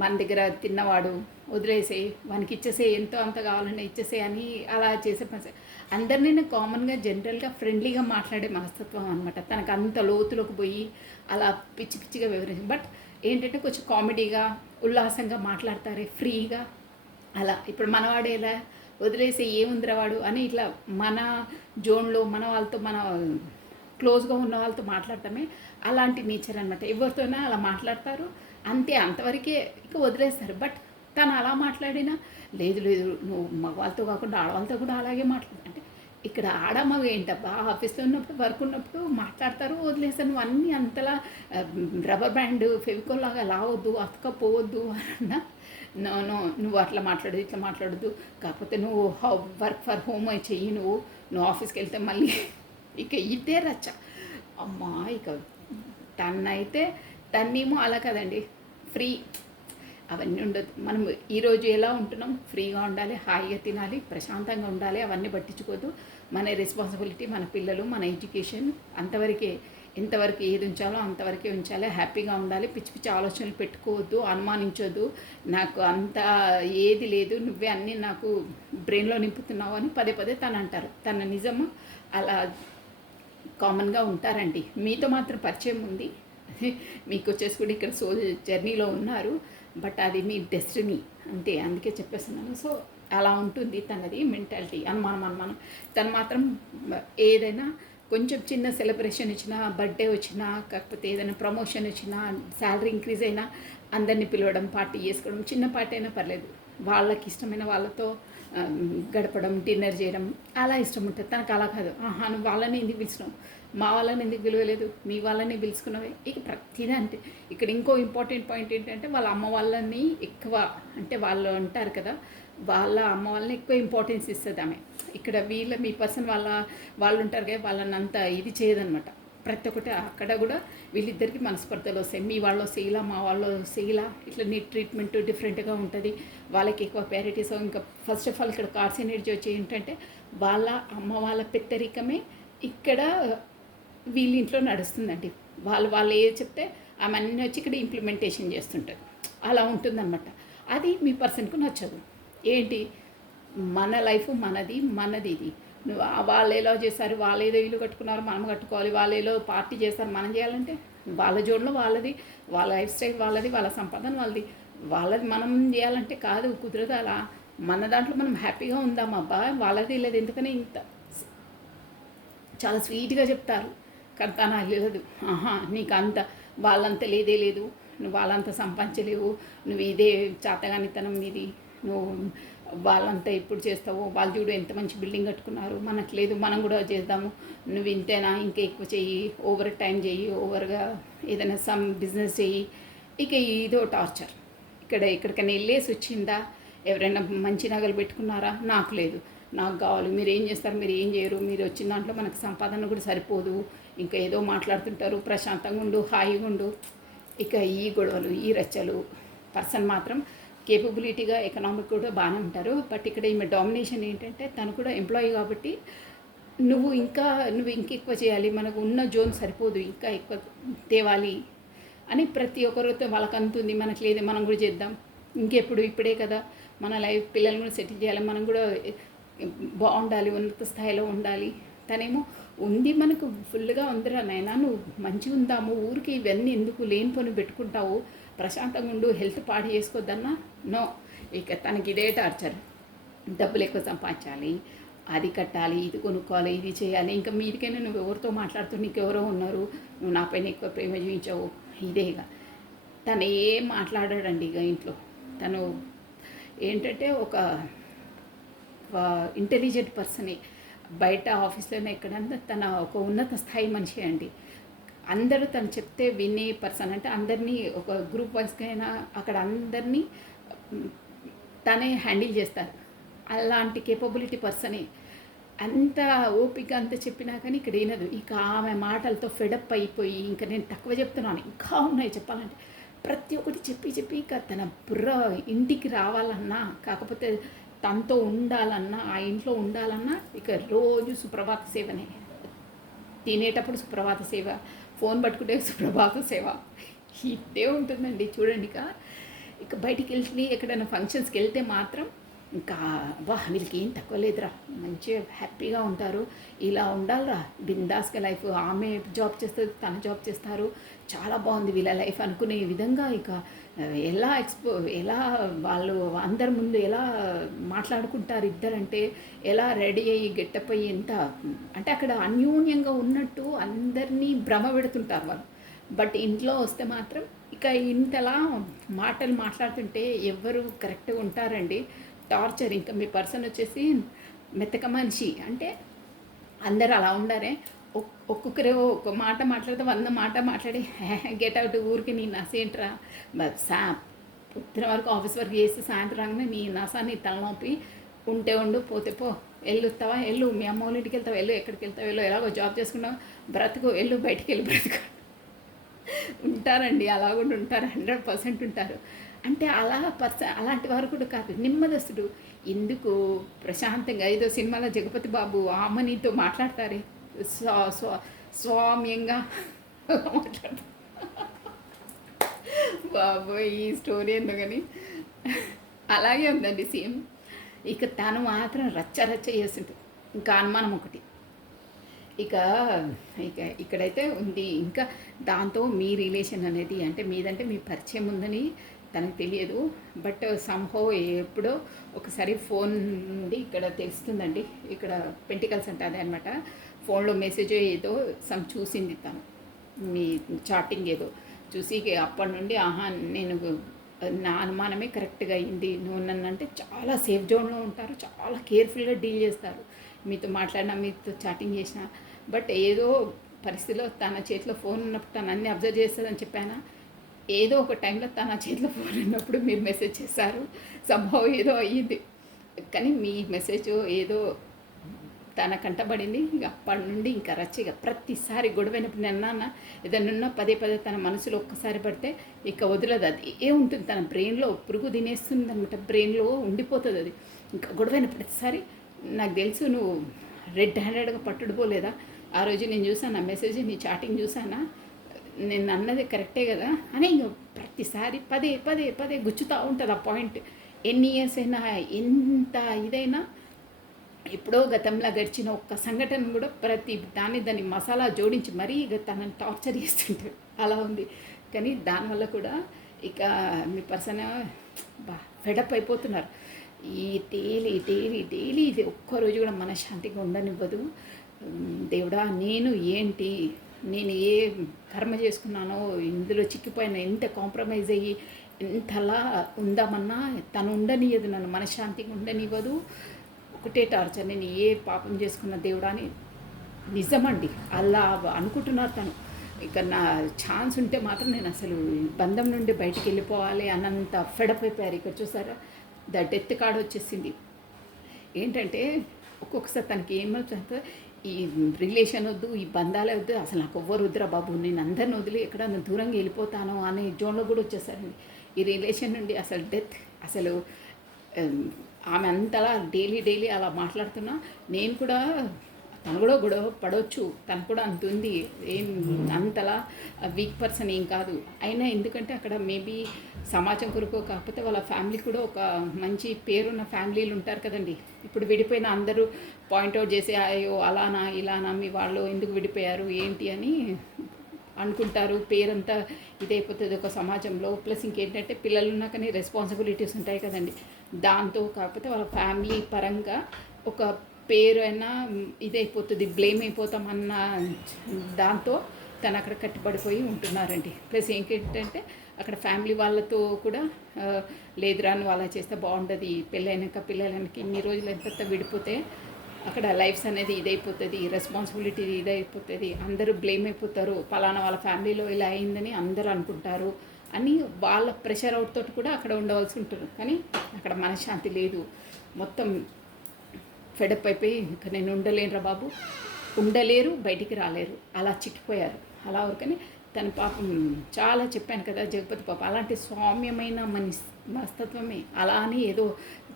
మన దగ్గర తిన్నవాడు వదిలేసే, వానికి ఇచ్చేసే, ఎంతో అంత కావాలన్నా ఇచ్చేసే అని అలా చేసే పని. అందరినీ కామన్గా జనరల్గా ఫ్రెండ్లీగా మాట్లాడే మనస్తత్వం అనమాట. తనకు అంత లోతులోకి పోయి అలా పిచ్చి పిచ్చిగా వివరించి, బట్ ఏంటంటే కొంచెం కామెడీగా ఉల్లాసంగా మాట్లాడతారే ఫ్రీగా అలా. ఇప్పుడు మనవాడేలా వదిలేసి ఏముందిరా వాడు అని ఇట్లా మన జోన్లో మన వాళ్ళతో, మన క్లోజ్గా ఉన్న వాళ్ళతో మాట్లాడతామే, అలాంటి నేచర్ అనమాట. ఎవరితోనా అలా మాట్లాడతారు అంతే, అంతవరకే ఇక వదిలేస్తారు. బట్ తను అలా మాట్లాడినా లేదు లేదు నువ్వు మగవాళ్ళతో కాకుండా ఆడవాళ్ళతో కూడా అలాగే మాట్లాడు అంటే, ఇక్కడ ఆడమగ ఏంటబ్బా, ఆఫీస్లో ఉన్నప్పుడు వర్క్ ఉన్నప్పుడు మాట్లాడతారు వదిలేస్తారు. నువ్వు అన్నీ అంతలా రబ్బర్ బ్యాండ్ ఫెవికోల్ లాగా లావద్దు, అతకపోవద్దు అన్నా, నో నో నువ్వు అట్లా మాట్లాడదు ఇట్లా మాట్లాడద్దు, కాకపోతే నువ్వు వర్క్ ఫర్ హోమ్ అయి చెయ్యి, నువ్వు ఆఫీస్కి వెళ్తే మళ్ళీ ఇక ఇదే రచ్చ అమ్మా. ఇక తన్నైతే తన్నేమో అలా కదండి, ఫ్రీ అవన్నీ ఉండదు. మనం ఈరోజు ఎలా ఉంటున్నాం, ఫ్రీగా ఉండాలి, హాయిగా తినాలి, ప్రశాంతంగా ఉండాలి, అవన్నీ పట్టించుకోవద్దు. మన రెస్పాన్సిబిలిటీ మన పిల్లలు, మన ఎడ్యుకేషన్, అంతవరకే. ఎంతవరకు ఏది ఉంచాలో అంతవరకే ఉంచాలి, హ్యాపీగా ఉండాలి, పిచ్చి పిచ్చి ఆలోచనలు పెట్టుకోవద్దు, అనుమానించొద్దు. నాకు అంత ఏది లేదు, నువ్వే అన్నీ నాకు బ్రెయిన్లో నింపుతున్నావు అని పదే పదే తను అంటారు. తన నిజము అలా కామన్గా ఉంటారండి. మీతో మాత్రం పరిచయం ఉంది, మీకు వచ్చేసి కూడా ఇక్కడ జర్నీలో ఉన్నారు, బట్ అది మీ డెస్టినీ అంతే, అందుకే చెప్పేస్తున్నాను. సో అలా ఉంటుంది తనది మెంటాలిటీ. అనుమానం తను మాత్రం ఏదైనా కొంచెం చిన్న సెలబ్రేషన్ ఇచ్చినా, బర్త్డే వచ్చినా, కాకపోతే ఏదైనా ప్రమోషన్ వచ్చినా, శాలరీ ఇంక్రీజ్ అయినా అందరినీ పిలవడం, పార్టీ చేసుకోవడం, చిన్న పార్టీ అయినా పర్లేదు, వాళ్ళకి ఇష్టమైన వాళ్ళతో గడపడం, డిన్నర్ చేయడం అలా ఇష్టం ఉంటుంది. తనకు అలా కాదు, ఆహా నువ్వు వాళ్ళని ఎందుకు పిలిచినావు, మా వాళ్ళని ఎందుకు పిలవలేదు, మీ వాళ్ళని పిలుచుకున్నవే. ఇక ప్రతిదీ అంటే ఇక్కడ ఇంకో ఇంపార్టెంట్ పాయింట్ ఏంటంటే, వాళ్ళ అమ్మ వాళ్ళని ఎక్కువ, అంటే వాళ్ళు అంటారు కదా, వాళ్ళ అమ్మ వాళ్ళని ఎక్కువ ఇంపార్టెన్స్ ఇస్తుంది ఆమె. ఇక్కడ మీ పర్సన్ వాళ్ళు ఉంటారు కదా, వాళ్ళని అంత ఇది చేయదనమాట. ప్రతి ఒక్కటి అక్కడ కూడా వీళ్ళిద్దరికి మనస్పర్ధలు వస్తాయి. మీ వాళ్ళు సేలా, మా వాళ్ళు సేలా, ఇట్లా నీ ట్రీట్మెంట్ డిఫరెంట్గా ఉంటుంది, వాళ్ళకి ఎక్కువ ప్యారిటీస్. ఇంకా ఫస్ట్ ఆఫ్ ఆల్ ఇక్కడ కార్డ్స్ ఎనర్జీ వచ్చి ఏంటంటే, వాళ్ళ అమ్మ వాళ్ళ పెత్తరికమే ఇక్కడ వీళ్ళ ఇంట్లో నడుస్తుందండి. వాళ్ళు ఏది చెప్తే ఆమె అన్నీ వచ్చి ఇక్కడ ఇంప్లిమెంటేషన్ చేస్తుంటారు, అలా ఉంటుందన్నమాట. అది మీ పర్సన్కు నచ్చదు. ఏంటి, మన లైఫ్ మనది ఇది. నువ్వు వాళ్ళు ఎలా చేస్తారు, వాళ్ళు ఏదో ఇల్లు కట్టుకున్నారు మనం కట్టుకోవాలి, వాళ్ళు ఏదో పార్టీ చేస్తారు మనం చేయాలంటే, వాళ్ళ జోన్లో వాళ్ళది, వాళ్ళ లైఫ్ స్టైల్ వాళ్ళది, వాళ్ళ సంపాదన వాళ్ళది మనం చేయాలంటే కాదు, కుదరదు అలా. మన దాంట్లో మనం హ్యాపీగా ఉందామబ్బా, వాళ్ళది లేదు ఎందుకని ఇంత చాలా స్వీట్గా చెప్తారు. కానీ తను లేదు, ఆహా నీకు అంత వాళ్ళంత లేదే లేదు, నువ్వు వాళ్ళంత సంపాదించలేవు, నువ్వు ఇదే చాతగానితనం ఇది, నువ్వు వాళ్ళంతా ఎప్పుడు చేస్తావు, వాళ్ళు చూడు ఎంత మంచి బిల్డింగ్ కట్టుకున్నారు, మనకు లేదు మనం కూడా చేద్దాము, నువ్వు ఇంతేనా ఇంకా ఎక్కువ చెయ్యి, ఓవర్ టైం చెయ్యి, ఓవర్గా ఏదైనా సమ్ బిజినెస్ చెయ్యి. ఇక ఇదో టార్చర్. ఎక్కడికైనా వెళ్ళేసి వచ్చిందా, ఎవరైనా మంచి నగలు పెట్టుకున్నారా, నాకు లేదు, నాకు కావాలి, మీరు ఏం చేస్తారు, మీరు ఏం చేయరు, మీరు వచ్చిన దాంట్లో మనకు సంపాదన కూడా సరిపోదు, ఇంకా ఏదో మాట్లాడుతుంటారు, ప్రశాంతంగా ఉండు, హాయిగా ఉండు. ఇక ఈ గొడవలు, ఈ రచ్చలు. పర్సన్ మాత్రం కేపబిలిటీగా, ఎకనామిక్ కూడా బాగానే ఉంటారు. బట్ ఇక్కడ ఈమె డామినేషన్ ఏంటంటే, తను కూడా ఎంప్లాయీ కాబట్టి నువ్వు ఇంకెక్కువ చేయాలి, మనకు ఉన్న జోన్ సరిపోదు, ఇంకా ఎక్కువ తేవాలి అని ప్రతి ఒక్కరితో వాళ్ళకి అందుతుంది. మనకు లేదు, మనం కూడా చేద్దాం, ఇంకెప్పుడు ఇప్పుడే కదా మన లైఫ్, పిల్లల్ని కూడా సెటిల్ చేయాలి, మనం కూడా బాగుండాలి, ఉన్నత స్థాయిలో ఉండాలి. తనేమో ఉంది మనకు ఫుల్గా ఉందిరా నాయనా, నువ్వు మంచిగా ఉందాము, ఊరికి ఇవన్నీ ఎందుకు లేని పని పెట్టుకుంటావు, ప్రశాంతంగా ఉండు, హెల్త్ పాడు చేసుకోవద్దన్నా నో. ఇక తనకి ఇదే టార్చర్, డబ్బులు ఎక్కువ సంపాదించాలి, అది కట్టాలి, ఇది కొనుక్కోవాలి, ఇది చేయాలి. ఇంకా మీదికైనా నువ్వు ఎవరితో మాట్లాడుతూ నీకు ఎవరో ఉన్నారు, నువ్వు నా పైన ఎక్కువ ప్రేమ చూపించావు, ఇదేగా. తను ఏం మాట్లాడాడండి ఇక ఇంట్లో. తను ఏంటంటే ఒక ఇంటెలిజెంట్ పర్సనే, బయట ఆఫీస్లోనే ఎక్కడంతా తన ఒక ఉన్నత స్థాయి మనిషి అండి. అందరూ తను చెప్తే వినే పర్సన్, అంటే అందరినీ ఒక గ్రూప్ వైజ్గా అయినా అక్కడ అందరినీ తనే హ్యాండిల్ చేస్తారు. అలాంటి కేపబిలిటీ పర్సనే. అంత ఓపిక అంత చెప్పినా కానీ ఇక్కడ వినదు. ఇక ఆమె మాటలతో ఫెడప్ అయిపోయి ఇంక నేను తక్కువ చెప్తున్నాను, ఇంకా ఉన్నాయి చెప్పాలంటే. ప్రతి ఒక్కటి చెప్పి చెప్పి ఇక తన బుర్ర ఇంటికి రావాలన్నా, కాకపోతే తనతో ఉండాలన్నా, ఆ ఇంట్లో ఉండాలన్నా ఇక రోజు సుప్రభాత సేవనే. తినేటప్పుడు సుప్రభాత సేవ, ఫోన్ పట్టుకుంటే సుప్రభాత సేవ, ఇట్టే ఉంటుందండి. చూడండి ఇక బయటికి వెళ్ళి ఎక్కడైనా ఫంక్షన్స్కి వెళ్తే మాత్రం ఇంకా వీళ్ళకి ఏం తక్కువ లేదురా, మంచిగా హ్యాపీగా ఉంటారు, ఇలా ఉండాలిరా, బిందాస్గా లైఫ్. ఆమె జాబ్ చేస్తుంది, తన జాబ్ చేస్తారు, చాలా బాగుంది వీళ్ళ లైఫ్ అనుకునే విధంగా ఇక ఎలా వాళ్ళు అందరి ముందు ఎలా మాట్లాడుకుంటారు ఇద్దరంటే, ఎలా రెడీ అయ్యి గెట్టప్ అయ్యి ఎంత అంటే అక్కడ అన్యోన్యంగా ఉన్నట్టు అందరినీ భ్రమ పెడుతుంటారు వాళ్ళు. బట్ ఇంట్లో వస్తే మాత్రం ఇక ఇంతలా మాటలు మాట్లాడుతుంటే ఎవరు కరెక్ట్గా ఉంటారండి? టార్చర్. ఇంకా మీ పర్సన్ వచ్చేసి మెత్తక మనిషి. అంటే అందరు అలా ఉండారే, ఒక్కొక్కరు ఒక మాట మాట్లాడితే 100 మాట మాట్లాడి గెట్ అవుట్, ఊరికి నీ నసేంట్రా, పొద్దున వరకు ఆఫీస్ వర్క్ చేసి సాయంత్రం రాగానే నీ నసాన్ని తలనొప్పి, ఉంటే ఉండు, పోతే పో, వెళ్తావా వెళ్ళు, మీ అమ్మ వాళ్ళ ఇంటికి వెళ్తావా వెళ్ళు, ఎక్కడికి వెళ్తావు వెళ్ళు, ఎలాగో జాబ్ చేసుకున్నావు బ్రతుకు, వెళ్ళు బయటికి వెళ్ళి బ్రతుకు. ఉంటారండి, అలా కూడా ఉంటారు, 100% ఉంటారు. అంటే అలాంటి వారు కూడా కాదు, నెమ్మదస్తుడు. ఎందుకు ప్రశాంతంగా ఏదో సినిమాలో జగపతి బాబు ఆమనితో మాట్లాడతారే, స్వామ్యంగా మాట్లాడతారు. బాబోయ్ ఈ స్టోరీ ఎందుకు కానీ అలాగే ఉందండి సేమ్. ఇక తను మాత్రం రచ్చ చేస్తుంటుంది. ఇంకా అనుమానం ఒకటి ఇక ఇక ఇక్కడైతే ఉంది. ఇంకా దాంతో మీ రిలేషన్ అనేది అంటే మీదంటే మీ పరిచయం ఉందని తనకు తెలియదు. బట్ సంహో ఎప్పుడో ఒకసారి ఫోన్ నుండి ఇక్కడ తెలుస్తుందండి, ఇక్కడ పెంటికల్స్ అంటే అదే అనమాట. ఫోన్లో మెసేజ్ ఏదో చూసింది తను, మీ చాటింగ్ ఏదో చూసి అప్పటి నుండి నేను నా అనుమానమే కరెక్ట్గా అయింది. నువ్వు నన్ను అంటే చాలా సేఫ్ జోన్లో ఉంటారు, చాలా కేర్ఫుల్గా డీల్ చేస్తారు, మీతో మాట్లాడినా మీతో చాటింగ్ చేసిన. బట్ ఏదో పరిస్థితిలో తన చేతిలో ఫోన్ ఉన్నప్పుడు తను అన్నీ అబ్జర్వ్ చేస్తుందని చెప్పానా, ఏదో ఒక టైంలో తన చేతిలో ఫోన్ ఉన్నప్పుడు మీరు మెసేజ్ చేశారు, సంభవం ఏదో అయ్యింది. కానీ మీ మెసేజ్ ఏదో తన కంటబడింది. ఇక అప్పటి నుండి ఇంకా రచ్చిగా ప్రతిసారి గొడవైనప్పుడు నిన్న ఏదన్నా పదే తన మనసులో ఒక్కసారి పడితే ఇక వదలదు. అది ఉంటుంది తన బ్రెయిన్లో, పురుగు తినేస్తుంది అనమాట, బ్రెయిన్లో ఉండిపోతుంది అది. ఇంకా గొడవైన ప్రతిసారి నాకు తెలుసు నువ్వు రెడ్ హ్యాండెడ్గా పట్టుడుపోలేదా, ఆ రోజు నేను చూసాను ఆ మెసేజ్, నీ చాటింగ్ చూసానా, నేను అన్నది కరెక్టే కదా అని ఇంక ప్రతిసారి పదే గుచ్చుతూ ఉంటుంది ఆ పాయింట్. ఎన్ని ఇయర్స్ అయినా, ఎంత ఇదైనా, ఎప్పుడో గతంలో గడిచిన ఒక్క సంఘటన కూడా ప్రతి దాన్ని మసాలా జోడించి మరీ ఇక తనని టార్చర్ చేస్తుంటారు, అలా ఉంది. కానీ దానివల్ల కూడా ఇక మీ పర్సన్ ఫెడప్ అయిపోతున్నారు. ఈ డైలీ ఇది ఒక్కరోజు కూడా మనశ్శాంతిగా ఉండనివ్వదు. దేవుడా, నేను ఏ కర్మ చేసుకున్నానో, ఇందులో చిక్కిపోయిన, ఎంత కాంప్రమైజ్ అయ్యి ఎంతలా ఉందామన్నా తను ఉండనివ్వదు, నన్ను మనశ్శాంతిగా ఉండనివ్వదు. ఒకటే టార్చర్, నేను ఏ పాపం చేసుకున్న దేవుడా అని. నిజమండి, అలా అనుకుంటున్నారు తను. ఇక నా ఛాన్స్ ఉంటే మాత్రం నేను అసలు బంధం నుండి బయటికి వెళ్ళిపోవాలి అన్నంత ఫెడప్ అయిపోయారు. ఇక్కడ చూసారా, డెత్ కార్డ్ వచ్చేసింది. ఏంటంటే ఒక్కొక్కసారి తనకి ఏమవుతుందో, ఈ రిలేషన్ వద్దు, ఈ బంధాలే వద్దు, అసలు నాకు ఎవ్వరు వద్దురా బాబు, నేను అందరిని వదిలి ఎక్కడ నేను దూరంగా వెళ్ళిపోతాను అనే జోన్లో కూడా వచ్చేసారండి. ఈ రిలేషన్ నుండి అసలు డెత్, అసలు ఆమె అంతలా డైలీ అలా మాట్లాడుతున్నా, నేను కూడా తను కూడా గొడవ పడవచ్చు, తను కూడా అంత ఉంది, ఏం అంతలా వీక్ పర్సన్ ఏం కాదు. అయినా ఎందుకంటే అక్కడ మేబీ సమాజం కొరకు, కాకపోతే వాళ్ళ ఫ్యామిలీ కూడా ఒక మంచి పేరున్న ఫ్యామిలీలు ఉంటారు కదండి. ఇప్పుడు విడిపోయిన అందరూ పాయింట్అవుట్ చేసి, అయ్యో అలానా ఇలానా మీ వాళ్ళు ఎందుకు విడిపోయారు ఏంటి అని అనుకుంటారు, పేరంతా ఇదైపోతుంది ఒక సమాజంలో. ప్లస్ ఇంకేంటంటే పిల్లలు ఉన్నాకని రెస్పాన్సిబిలిటీస్ ఉంటాయి కదండి, దాంతో కాకపోతే వాళ్ళ ఫ్యామిలీ పరంగా ఒక పేరు అయినా ఇదైపోతుంది, బ్లేమ్ అయిపోతామన్న దాంతో తను అక్కడ కట్టుబడిపోయి ఉంటున్నారండి. ప్లస్ ఏంటంటే అక్కడ ఫ్యామిలీ వాళ్ళతో కూడా లేదురా నువ్వు అలా చేస్తే బాగుంటుంది, పెళ్ళైనాక పిల్లలకి ఇన్ని రోజులు ఎంత విడిపోతే అక్కడ లైఫ్స్ అనేది ఇదైపోతుంది, రెస్పాన్సిబిలిటీ ఇదైపోతుంది, అందరూ బ్లేమ్ అయిపోతారు, పలానా వాళ్ళ ఫ్యామిలీలో ఇలా అయిందని అందరూ అనుకుంటారు అని వాళ్ళ ప్రెషర్ అవుట్ తోటి కూడా అక్కడ ఉండవలసి ఉంటుంది. కానీ అక్కడ మనశ్శాంతి లేదు. మొత్తం ఫెడప్ అయిపోయి ఇంకా నేను ఉండలేనురా బాబు, ఉండలేరు, బయటికి రాలేరు, అలా చిక్కిపోయారు. అలా ఊరికని తన పాపం చాలా చెప్పాను కదా జగపతి పాప అలాంటి సౌమ్యమైన మనస్తత్వమే. అలా అని ఏదో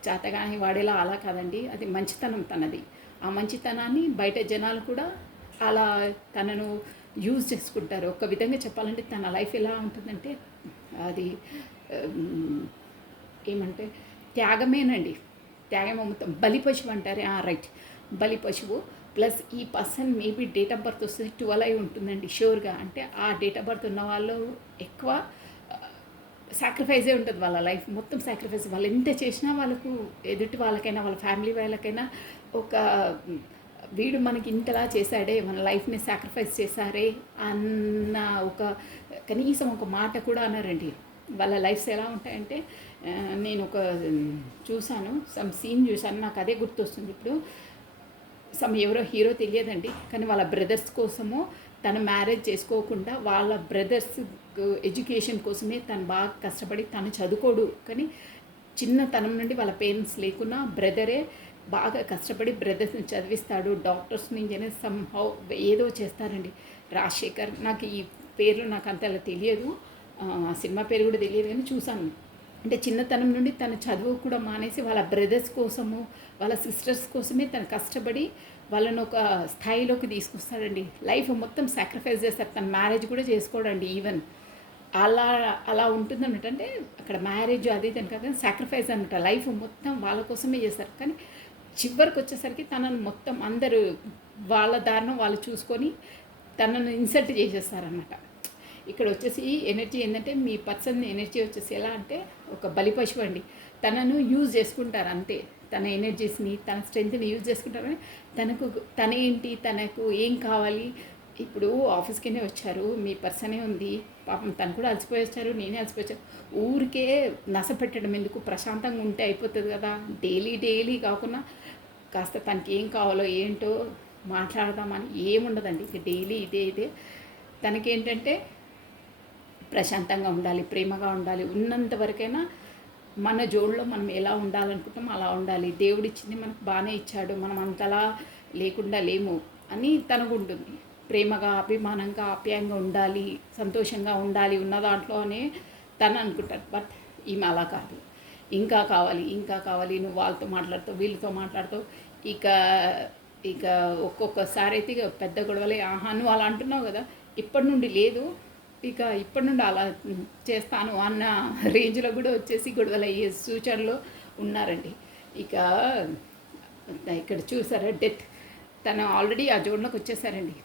చేతగాని వాడేలా అలా కాదండి, అది మంచితనం తనది. ఆ మంచితనాన్ని బయట జనాలు కూడా అలా తనను యూజ్ చేసుకుంటారు. ఒక విధంగా చెప్పాలంటే తన లైఫ్ ఎలా ఉంటుందంటే అది ఏమంటే త్యాగమేనండి. త్యాగం మొత్తం బలి పశువు అంటారే, రైట్, బలి పశువు. ప్లస్ ఈ person maybe date of birth వస్తుంది 12 అయి ఉంటుందండి షూర్గా. అంటే ఆ డేట్ ఆఫ్ బర్త్ ఉన్న వాళ్ళు ఎక్కువ సాక్రిఫైజే ఉంటుంది వాళ్ళ లైఫ్ మొత్తం సాక్రిఫైస్. వాళ్ళు ఎంత చేసినా వాళ్ళకు ఎదుటి వాళ్ళకైనా వాళ్ళ ఫ్యామిలీ వాళ్ళకైనా ఒక వీడు మనకి ఇంతలా చేశాడే, మన లైఫ్ని సాక్రిఫైస్ చేశారే అన్న ఒక కనీసం ఒక మాట కూడా అన్నారండి. వాళ్ళ లైఫ్స్ ఎలా ఉంటాయంటే నేను ఒక చూశాను, సమ్ సీన్ చూశాను, నాకు అదే గుర్తొస్తుంది ఇప్పుడు. ఎవరో హీరో తెలియదండి, కానీ వాళ్ళ బ్రదర్స్ కోసము తను మ్యారేజ్ చేసుకోకుండా వాళ్ళ బ్రదర్స్ ఎడ్యుకేషన్ కోసమే తను బాగా కష్టపడి, తను చదువుకోడు కానీ చిన్నతనం నుండి వాళ్ళ పేరెంట్స్ లేకున్నా బ్రదరే బాగా కష్టపడి బ్రదర్స్ని చదివిస్తాడు. డాక్టర్స్ని ఇంజనీర్ హౌ ఏదో చేస్తారండి. రాజశేఖర్, నాకు ఈ పేర్లు నాకు అంతలా తెలియదు, సినిమా పేరు కూడా తెలియదు, కానీ చూసాను. అంటే చిన్నతనం నుండి తన చదువు కూడా మానేసి వాళ్ళ బ్రదర్స్ కోసము వాళ్ళ సిస్టర్స్ కోసమే తను కష్టపడి వాళ్ళని ఒక స్థాయిలోకి తీసుకొస్తాడండి. లైఫ్ మొత్తం సాక్రిఫైస్ చేస్తారు. తన మ్యారేజ్ కూడా చేసుకోడండి ఈవెన్. అలా అలా ఉంటుంది అన్నట్టు. అంటే అక్కడ మ్యారేజ్ అది ఇది అని కాదు, సాక్రిఫైస్ అన్నట్టు. లైఫ్ మొత్తం వాళ్ళ కోసమే చేస్తారు. కానీ చివరికి వచ్చేసరికి తనను మొత్తం అందరూ వాళ్ళ దారిన వాళ్ళు చూసుకొని తనను ఇన్సల్ట్ చేసేస్తారనమాట. ఇక్కడ వచ్చేసి ఎనర్జీ ఏంటంటే మీ పర్సన్ ఎనర్జీ వచ్చేసి ఎలా అంటే ఒక బలి పశువు అండి. తనను యూజ్ చేసుకుంటారు అంతే. తన ఎనర్జీస్ని తన స్ట్రెంగ్త్ని యూజ్ చేసుకుంటారని తనేంటి, తనకు ఏం కావాలి. ఇప్పుడు ఆఫీస్కినే వచ్చారు, మీ పర్సనే ఉంది, పాపం తను కూడా అలసిపోయి వచ్చారు, నేనే అలసిపోయి వచ్చాను. ఊరికే నస పెట్టడం ఎందుకు, ప్రశాంతంగా ఉంటే అయిపోతుంది కదా. డైలీ కాకుండా కాస్త తనకి ఏం కావాలో ఏంటో మాట్లాడదామని ఏముండదండి. ఇక డైలీ ఇదే తనకేంటంటే ప్రశాంతంగా ఉండాలి, ప్రేమగా ఉండాలి. ఉన్నంత వరకైనా మన జోడులో మనం ఎలా ఉండాలనుకుంటాం అలా ఉండాలి. దేవుడిచ్చింది మనకు బాగానే ఇచ్చాడు, మనం అంతలా లేకుండా లేము అని తనకు ఉంటుంది. ప్రేమగా, అభిమానంగా, ఆప్యాయంగా ఉండాలి, సంతోషంగా ఉండాలి ఉన్న దాంట్లో అని తను అనుకుంటాడు. బట్ ఈమె అలా కాదు. ఇంకా కావాలి, నువ్వు వాళ్ళతో మాట్లాడుతావు, వీళ్ళతో మాట్లాడుతావు. ఇక ఇక ఒక్కొక్కసారి అయితే ఇక పెద్ద గొడవలే. నువ్వు అలా అంటున్నావు కదా, ఇప్పటి నుండి లేదు, ఇక ఇప్పటి నుండి అలా చేస్తాను అన్న రేంజ్లో కూడా వచ్చేసి గొడవలు అయ్యే సూచనలో ఉన్నారండి. ఇక ఇక్కడ చూసారా డెత్, తను ఆల్రెడీ ఆ జోన్లోకి వచ్చేసారండి.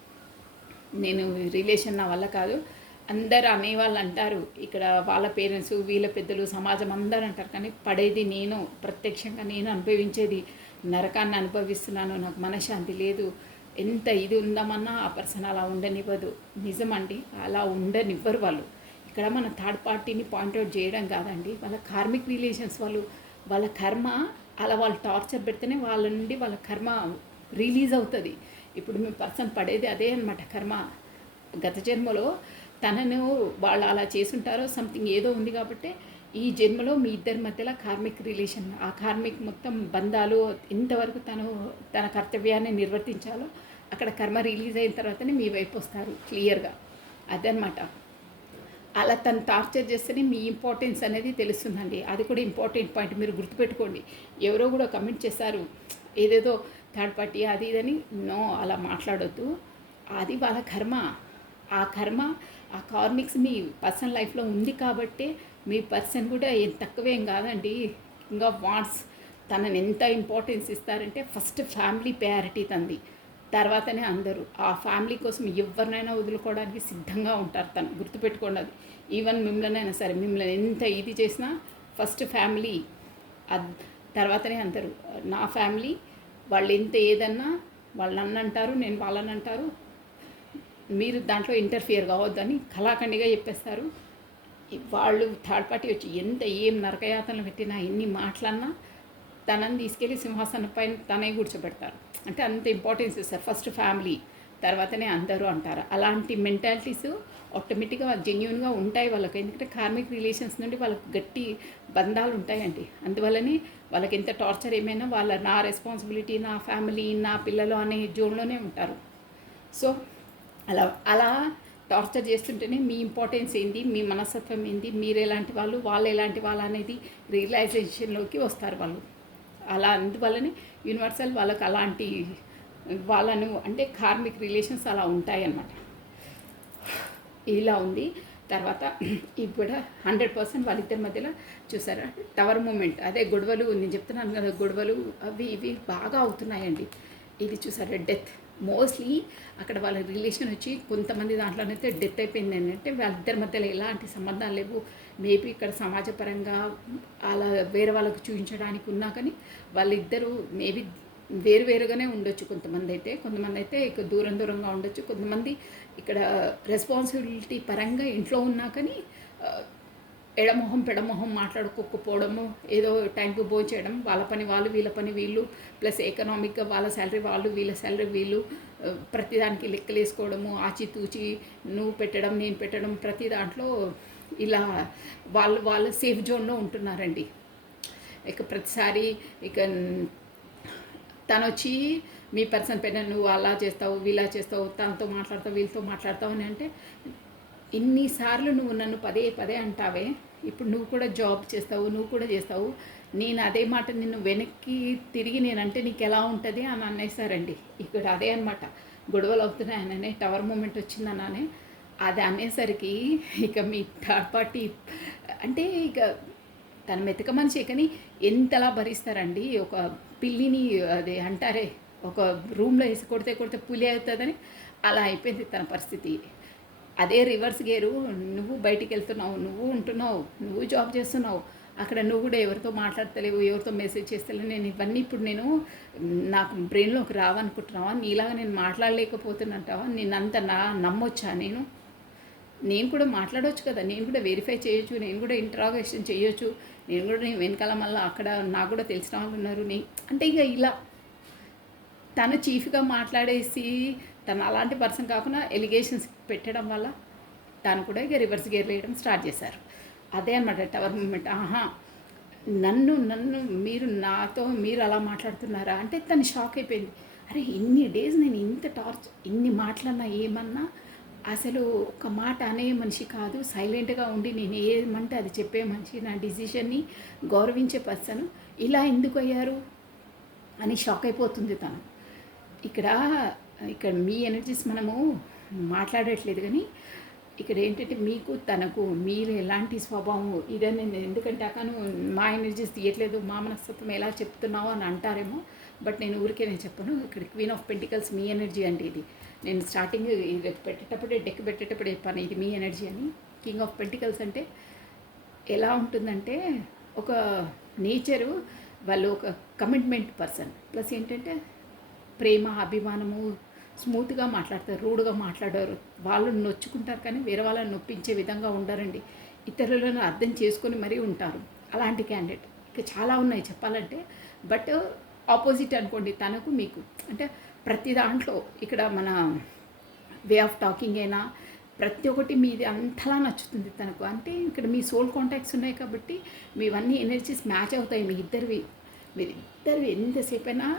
నేను రిలేషన్ నా వల్ల కాదు, అందరు అనేవాళ్ళు అంటారు ఇక్కడ, వాళ్ళ పేరెంట్స్, వీళ్ళ పెద్దలు, సమాజం అందరూ అంటారు. కానీ పడేది నేను, ప్రత్యక్షంగా నేను అనుభవించేది నరకాన్ని అనుభవిస్తున్నాను. నాకు మనశ్శాంతి లేదు. ఎంత ఇది ఉందామన్నా ఆ పర్సన్ అలా ఉండనివ్వదు. నిజమండి, అలా ఉండనివ్వరు వాళ్ళు. ఇక్కడ మన థర్డ్ పార్టీని పాయింట్అవుట్ చేయడం కాదండి, వాళ్ళ కార్మిక్ రిలేషన్స్, వాళ్ళ కర్మ అలా వాళ్ళు టార్చర్ పెడితేనే వాళ్ళ నుండి వాళ్ళ కర్మ రిలీజ్ అవుతుంది. ఇప్పుడు మీ పర్సన్ పడేది అదే అనమాట, కర్మ. గత జన్మలో తనను వాళ్ళు అలా చేసుంటారో సంథింగ్ ఏదో ఉంది కాబట్టి ఈ జన్మలో మీ ఇద్దరి మధ్యలో కార్మిక్ రిలేషన్, ఆ కార్మిక్ మొత్తం బంధాలు ఎంతవరకు తన కర్తవ్యాన్ని నిర్వర్తించాలో అక్కడ కర్మ రిలీజ్ అయిన తర్వాతనే మీ వైపు వస్తారు క్లియర్గా. అదనమాట. అలా తను టార్చర్ చేస్తేనే మీ ఇంపార్టెన్స్ అనేది తెలుస్తుందండి. అది కూడా ఇంపార్టెంట్ పాయింట్, మీరు గుర్తుపెట్టుకోండి. ఎవరో కూడా కమెంట్ చేశారు ఏదేదో థర్డ్ పార్టీ అది ఇదని. నో, అలా మాట్లాడొద్దు. అది వాళ్ళ కర్మ. ఆ కర్మ, ఆ కార్మిక్స్ మీ పర్సనల్ లైఫ్లో ఉంది కాబట్టే మీ పర్సన్ కూడా ఏం తక్కువేం కాదండి. ఇంకా వాట్స్ తనని ఎంత ఇంపార్టెన్స్ ఇస్తారంటే ఫస్ట్ ఫ్యామిలీ ప్రయారిటీ తంది, తర్వాతనే అందరూ. ఆ ఫ్యామిలీ కోసం ఎవరినైనా వదులుకోవడానికి సిద్ధంగా ఉంటారు. తను గుర్తుపెట్టుకోండి. అది ఈవెన్ మిమ్మల్నైనా సరే, మిమ్మల్ని ఎంత ఇది చేసినా ఫస్ట్ ఫ్యామిలీ, తర్వాతనే అందరూ. నా ఫ్యామిలీ, వాళ్ళు ఎంత ఏదన్నా వాళ్ళు నన్ను అంటారు, నేను వాళ్ళని అంటారు, మీరు దాంట్లో ఇంటర్ఫియర్ కావద్దని కళాఖండిగా చెప్పేస్తారు. వాళ్ళు థర్డ్ పార్టీ వచ్చి ఎంత ఏం నరకయాతనలు పెట్టినా, ఎన్ని మాటలన్నా తనని తీసుకెళ్ళి సింహాసనం పైన తనే కూర్చోబెడతారు. అంటే అంత ఇంపార్టెన్స్ ఇస్తారు. ఫస్ట్ ఫ్యామిలీ, తర్వాతనే అందరూ అంటారు. అలాంటి మెంటాలిటీస్ ఆటోమేటిక్గా జెన్యూన్గా ఉంటాయి వాళ్ళకి. ఎందుకంటే కార్మిక్ రిలేషన్స్ నుండి వాళ్ళకి గట్టి బంధాలు ఉంటాయండి. అందువల్లనే వాళ్ళకి ఎంత టార్చర్ ఏమైనా నా రెస్పాన్సిబిలిటీ, నా ఫ్యామిలీ, నా పిల్లలు అనే జోన్లోనే ఉంటారు. సో అలా అలా టార్చర్ చేస్తుంటేనే మీ ఇంపార్టెన్స్ ఏంది, మీ మనస్తత్వం ఏంది, మీరు ఎలాంటి వాళ్ళు ఎలాంటి వాళ్ళు అనేది రియలైజేషన్లోకి వస్తారు వాళ్ళు. అలా అందువల్లనే యూనివర్సల్ వాళ్ళకి అలాంటి వాళ్ళను అంటే కార్మిక్ రిలేషన్స్ అలా ఉంటాయన్నమాట. ఇలా ఉంది. తర్వాత ఇవి కూడా 100% వాళ్ళిద్దరి మధ్యలో చూసారా టవర్ మూమెంట్, అదే గొడవలు, నేను చెప్తున్నాను కదా గొడవలు అవి ఇవి బాగా అవుతున్నాయండి. ఇది చూసారా డెత్, మోస్ట్లీ అక్కడ వాళ్ళ రిలేషన్ వచ్చి కొంతమంది దాంట్లోనైతే డెత్ అయిపోయింది. ఏంటంటే వాళ్ళిద్దరి మధ్యలో ఎలాంటి సంబంధాలు లేవు. మేబీ ఇక్కడ సమాజపరంగా అలా వేరే వాళ్ళకు చూపించడానికి ఉన్నా కానీ వాళ్ళిద్దరూ మేబీ వేరువేరుగానే ఉండొచ్చు. కొంతమంది అయితే ఇక దూరంగా ఉండొచ్చు. కొంతమంది ఇక్కడ రెస్పాన్సిబిలిటీ పరంగా ఇంట్లో ఉన్నా కానీ ఎడమొహం పెడమొహం మాట్లాడుకోకపోవడము, ఏదో టైంకి భోంచేయడం, వాళ్ళ పని వాళ్ళు వీళ్ళ పని వీళ్ళు, ప్లస్ ఎకనామిక్గా వాళ్ళ శాలరీ వాళ్ళు వీళ్ళ శాలరీ వీళ్ళు, ప్రతిదానికి లెక్కలు వేసుకోవడము, ఆచితూచి నువ్వు పెట్టడం నేను పెట్టడం, ప్రతి దాంట్లో ఇలా వాళ్ళ సేఫ్ జోన్లో ఉంటున్నారండి. ఇక ప్రతిసారి ఇక తను వచ్చి మీ పర్సన్ పైన నువ్వు అలా చేస్తావు వీలా చేస్తావు, తనతో మాట్లాడతావు వీళ్ళతో మాట్లాడతావు అని అంటే, ఇన్నిసార్లు నువ్వు నన్ను పదే అంటావే, ఇప్పుడు నువ్వు కూడా జాబ్ చేస్తావు, నువ్వు కూడా చేస్తావు, నేను అదే మాట నిన్ను వెనక్కి తిరిగి నేనంటే నీకు ఎలా ఉంటుంది అని అనేసారండి. ఇక్కడ అదే అనమాట గొడవలు అవుతున్నాయననే టవర్ మూమెంట్ వచ్చిందననే అది అనేసరికి ఇక మీ థర్డ్ పార్టీ అంటే ఇక తన మెతక మనిషి కానీ ఎంతలా భరిస్తారండి. ఒక పిల్లిని అదే అంటారే ఒక రూమ్లో వేసి కొడితే పులి అవుతుందని అలా అయిపోయింది తన పరిస్థితి. అదే రివర్స్ గేరు, నువ్వు బయటికి వెళ్తున్నావు, నువ్వు ఉంటున్నావు, నువ్వు జాబ్ చేస్తున్నావు, అక్కడ నువ్వు కూడా ఎవరితో మాట్లాడతలేవు, ఎవరితో మెసేజ్ చేస్తలేవు. నేను ఇవన్నీ ఇప్పుడు నేను నాకు బ్రెయిన్లోకి రావనుకుంటున్నావా, నీలాగా నేను మాట్లాడలేకపోతున్నట్టావా, నేనంత నమ్మొచ్చా నేను కూడా మాట్లాడవచ్చు కదా, నేను కూడా వెరిఫై చేయొచ్చు, నేను కూడా ఇంట్రాగేషన్ చేయొచ్చు, నేను కూడా నేను వెనకాల మళ్ళీ అక్కడ నాకు కూడా తెలిసిన వాళ్ళు ఉన్నారు అంటే ఇక ఇలా తను చీఫ్గా మాట్లాడేసి తను అలాంటి పర్సన్ కాకుండా ఎలిగేషన్స్ పెట్టడం వల్ల తను కూడా ఇక రివర్స్ గేర్ వేయడం స్టార్ట్ చేశారు. అదే అనమాట టవర్ మూమెంట్. నన్ను మీరు అలా మాట్లాడుతున్నారా అంటే తను షాక్ అయిపోయింది. అరే ఇన్ని డేస్ నేను ఇంత ఇన్ని మాటలన్నా ఏమన్నా అసలు ఒక మాట అనే మనిషి కాదు, సైలెంట్గా ఉండి నేను ఏమంటే అది చెప్పే మనిషి, నా డిసిషన్ని గౌరవించే పర్సన్, ఇలా ఎందుకు అయ్యారు అని షాక్ అయిపోతుంది తను. ఇక్కడ మీ ఎనర్జీస్ మనము మాట్లాడట్లేదు కానీ ఇక్కడ ఏంటంటే మీకు తనకు మీరు ఎలాంటి స్వభావం ఇదే, నేను ఎందుకంటే అక్కను మా ఎనర్జీస్ తీయట్లేదు, మా మనస్తత్వం ఎలా చెప్తున్నావు అని అంటారేమో, బట్ నేను నేను చెప్పను. ఇక్కడ queen of pentacles me energy అంటే ఇది నేను స్టార్టింగ్ డెక్ పెట్టేటప్పుడే చెప్పాను ఇది మీ ఎనర్జీ అని. కింగ్ ఆఫ్ పెంటికల్స్ అంటే ఎలా ఉంటుందంటే ఒక నేచరు, వాళ్ళు ఒక కమిట్మెంట్ పర్సన్, ప్లస్ ఏంటంటే ప్రేమ అభిమానము, స్మూత్గా మాట్లాడతారు, రూడ్గా మాట్లాడారు, వాళ్ళు నొచ్చుకుంటారు కానీ వేరే వాళ్ళని నొప్పించే విధంగా ఉండరండి, ఇతరులను అర్థం చేసుకొని మరీ ఉంటారు. అలాంటి క్యాండిడేట్ ఇక చాలా ఉన్నాయి చెప్పాలంటే, బట్ ఆపోజిట్ అనుకోండి తనకు మీకు. అంటే ప్రతి దాంట్లో ఇక్కడ మన వే ఆఫ్ టాకింగ్ అయినా ప్రతి ఒక్కటి మీది అంతలా నచ్చుతుంది తనకు. అంటే ఇక్కడ మీ సోల్ కాంటాక్ట్స్ ఉన్నాయి కాబట్టి మీవన్నీ ఎనర్జీస్ మ్యాచ్ అవుతాయి. మీరిద్దరివి ఎంతసేపు అయినా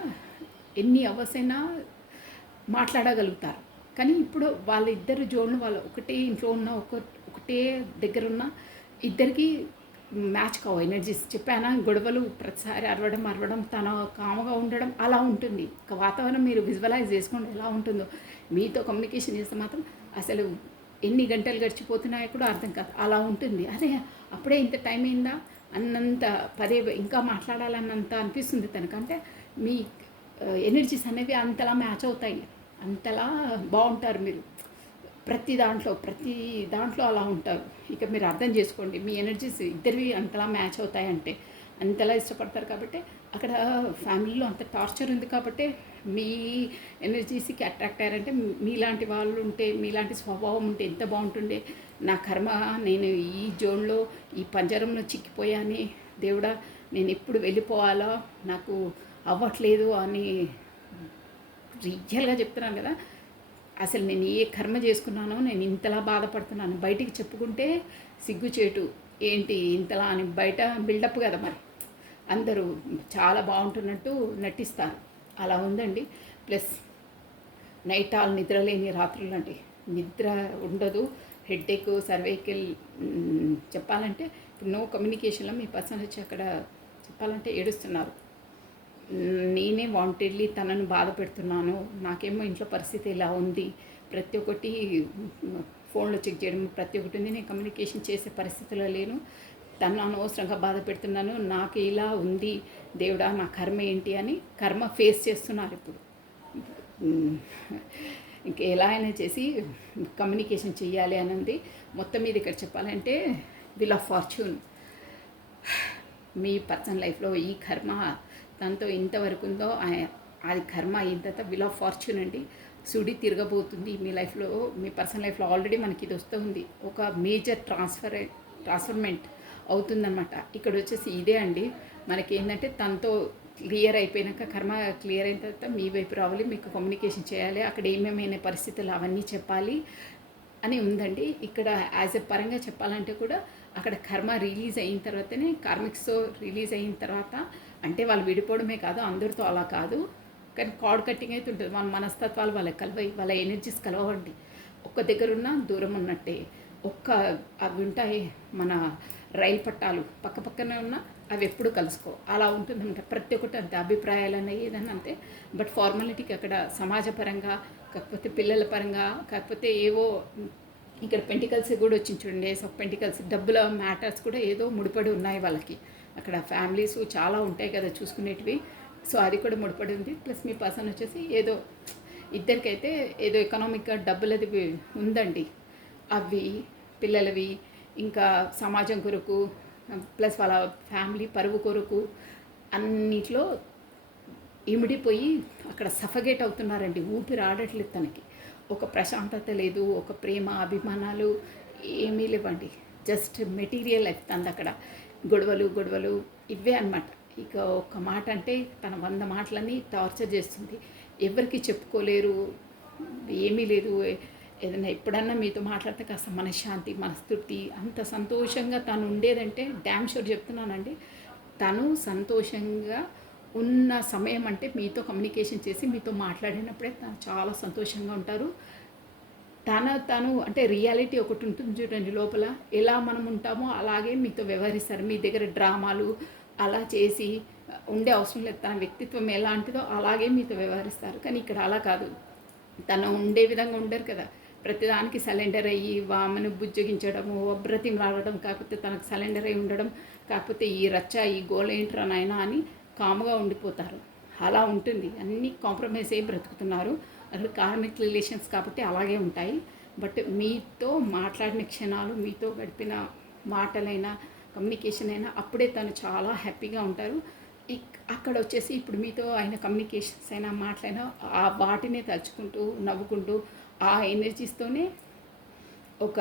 ఎన్ని అవర్స్ అయినా మాట్లాడగలుగుతారు. కానీ ఇప్పుడు వాళ్ళిద్దరు జోన్లు వాళ్ళు ఒకటే ఇంట్లో ఉన్న ఒకటే దగ్గర ఉన్న ఇద్దరికి మ్యాచ్ కావు ఎనర్జీస్. చెప్పానా గొడవలు ప్రతిసారి అరవడం తన కామగా ఉండడం అలా ఉంటుంది. ఒక వాతావరణం మీరు విజువలైజ్ చేసుకోండి ఎలా ఉంటుందో. మీతో కమ్యూనికేషన్ చేస్తే మాత్రం అసలు ఎన్ని గంటలు గడిచిపోతున్నాయో కూడా అర్థం కాదు, అలా ఉంటుంది. అదే అప్పుడే ఇంత టైం అయిందా అన్నంత పదే ఇంకా మాట్లాడాలన్నంత అనిపిస్తుంది తనకంటే. మీ ఎనర్జీస్ అనేవి అంతలా మ్యాచ్ అవుతాయి, అంతలా బాగుంటారు మీరు ప్రతి దాంట్లో అలా ఉంటారు. ఇక మీరు అర్థం చేసుకోండి మీ ఎనర్జీస్ ఇద్దరివి అంతలా మ్యాచ్ అవుతాయంటే అంతలా ఇష్టపడతారు. కాబట్టి అక్కడ ఫ్యామిలీలో అంత టార్చర్ ఉంది కాబట్టి మీ ఎనర్జీస్కి అట్రాక్ట్ అయ్యారంటే మీలాంటి వాళ్ళు ఉంటే, మీలాంటి స్వభావం ఉంటే ఎంత బాగుంటుండే. నా కర్మ, నేను ఈ జోన్లో ఈ పంజరంలో చిక్కిపోయాని, దేవుడా నేను ఎప్పుడు వెళ్ళిపోవాలో నాకు అవ్వట్లేదు అని రియల్గా చెప్తున్నాను కదా. అసలు నేను ఏ కర్మ చేసుకున్నానో నేను ఇంతలా బాధపడుతున్నాను, బయటికి చెప్పుకుంటే సిగ్గుచేటు, ఏంటి ఇంతలా అని బయట బిల్డప్ కదా మరి, అందరూ చాలా బాగుంటున్నట్టు నటిస్తారు. అలా ఉందండి. ప్లస్ నైట్ ఆల్ నిద్రలేని రాత్రులు అండి, నిద్ర ఉండదు, హెడ్ఏక్, సర్వైకల్, చెప్పాలంటే ఇప్పుడు నో కమ్యూనికేషన్లో మీ పర్సన్ వచ్చి అక్కడ చెప్పాలంటే ఏడుస్తున్నారు. నేనే వాంటెడ్లీ తనను బాధ పెడుతున్నాను, నాకేమో ఇంట్లో పరిస్థితి ఇలా ఉంది, ప్రతి ఒక్కటి ఫోన్లో చెక్ చేయడం ప్రతి ఒక్కటి ఉంది, నేను కమ్యూనికేషన్ చేసే పరిస్థితిలో లేను, తను అనవసరంగా బాధ పెడుతున్నాను, నాకు ఇలా ఉంది దేవుడా, నా కర్మ ఏంటి అని కర్మ ఫేస్ చేస్తున్నారు ఇప్పుడు. ఇంక ఎలా అయినా చేసి కమ్యూనికేషన్ చెయ్యాలి అని ఉంది. మొత్తం మీద ఇక్కడ చెప్పాలంటే వీల్ ఆఫ్ ఫార్చ్యూన్, మీ పర్సనల్ లైఫ్లో ఈ కర్మ తనతో ఇంతవరకు ఉందో అది కర్మ అయిన తర్వాత వీల్ ఆఫ్ ఫార్చ్యూన్ అండి, సుడి తిరగబోతుంది మీ లైఫ్లో. మీ పర్సనల్ లైఫ్లో ఆల్రెడీ మనకి ఇది వస్తుంది, ఒక మేజర్ ట్రాన్స్ఫర్మెంట్ అవుతుందన్నమాట. ఇక్కడ వచ్చేసి ఇదే అండి, మనకి ఏంటంటే తనతో క్లియర్ అయిపోయినాక, కర్మ క్లియర్ అయిన తర్వాత మీ వైపు రావాలి, మీకు కమ్యూనికేషన్ చేయాలి, అక్కడ ఏమేమైనా పరిస్థితులు అవన్నీ చెప్పాలి అని ఉందండి. ఇక్కడ యాజ్ ఎ పరంగా చెప్పాలంటే కూడా అక్కడ కర్మ రిలీజ్ అయిన తర్వాతనే, కార్మిక్స్తో రిలీజ్ అయిన తర్వాత, అంటే వాళ్ళు విడిపోవడమే కాదు, అందరితో అలా కాదు, కానీ కార్డ్ కట్టింగ్ అయితే ఉంటుంది. వాళ్ళ మనస్తత్వాలు వాళ్ళకి కలవయి, వాళ్ళ ఎనర్జీస్ కలవండి. ఒక్క దగ్గర ఉన్న దూరం ఉన్నట్టే, అవి ఉంటాయి మన రైలు పట్టాలు పక్క పక్కనే ఉన్న అవి ఎప్పుడు కలుసుకో, అలా ఉంటుందంట. ప్రతి ఒక్కటి అంతే, అభిప్రాయాలు అన్న ఏదన్నా అంతే. బట్ ఫార్మాలిటీకి అక్కడ సమాజపరంగా, కాకపోతే పిల్లల పరంగా, కాకపోతే ఏవో ఇక్కడ పెంటికల్స్ కూడా వచ్చింది చూడండి, ఏస్ ఆఫ్ పెంటికల్స్, డబ్బుల మ్యాటర్స్ కూడా ఏదో ముడిపడి ఉన్నాయి వాళ్ళకి. అక్కడ ఫ్యామిలీస్ చాలా ఉంటాయి కదా చూసుకునేటివి, సో అది కూడా ముడిపడి ఉంది. ప్లస్ మీ పర్సన్ వచ్చేసి ఏదో ఇద్దరికైతే ఏదో ఎకనామిక్గా డబ్బులది ఉందండి, అవి పిల్లలవి, ఇంకా సమాజం కొరకు, ప్లస్ వాళ్ళ ఫ్యామిలీ పరువు కొరకు, అన్నిట్లో ఇమిడిపోయి అక్కడ సఫగేట్ అవుతున్నారండి. ఊపిరి ఆడట్లేదు తనకి, ఒక ప్రశాంతత లేదు, ఒక ప్రేమ అభిమానాలు ఏమీ లేవండి. జస్ట్ మెటీరియల్ లైఫ్ తనది. అక్కడ గొడవలు ఇవే అనమాట. ఇక ఒక్క మాట అంటే తన 100 మాటలని టార్చర్ చేస్తుంది, ఎవరికి చెప్పుకోలేరు, ఏమీ లేదు. ఏదైనా ఎప్పుడన్నా మీతో మాట్లాడితే కాస్త మనశ్శాంతి, మనస్తృప్తి, అంత సంతోషంగా తను ఉండేదంటే డ్యామ్ షూర్ చెప్తున్నానండి, తను సంతోషంగా ఉన్న సమయం అంటే మీతో కమ్యూనికేషన్ చేసి మీతో మాట్లాడినప్పుడే తను చాలా సంతోషంగా ఉంటారు. తను అంటే రియాలిటీ ఒకటి ఉంటుంది చూడండి లోపల, ఎలా మనం ఉంటామో అలాగే మీతో వ్యవహరిస్తారు. మీ దగ్గర డ్రామాలు అలా చేసి ఉండే అవసరం లేదు, తన వ్యక్తిత్వం ఎలాంటిదో అలాగే మీతో వ్యవహరిస్తారు. కానీ ఇక్కడ అలా కాదు, తను ఉండే విధంగా ఉండరు కదా, ప్రతిదానికి సరెండర్ అయ్యి వామను బుజ్జగించడము, బ్రతిమలాడడం, కాకపోతే తనకు సరెండర్ అయ్యి ఉండడం, కాకపోతే ఈ రచ్చ ఈ గోల్ ఏంట్రా నాయనా అని కామ్గా ఉండిపోతారు. అలా ఉంటుంది, అన్నీ కాంప్రమైజ్ అయ్యి బ్రతుకుతున్నారు. అసలు కార్మిక్ రిలేషన్స్ కాబట్టి అలాగే ఉంటాయి. బట్ మీతో మాట్లాడిన క్షణాలు, మీతో గడిపిన మాటలైనా కమ్యూనికేషన్ అయినా అప్పుడే తను చాలా హ్యాపీగా ఉంటారు. అక్కడ వచ్చేసి ఇప్పుడు మీతో ఆయన కమ్యూనికేషన్స్ అయినా మాటలైనా ఆ వాటినే తలుచుకుంటూ నవ్వుకుంటూ ఆ ఎనర్జీస్తోనే ఒక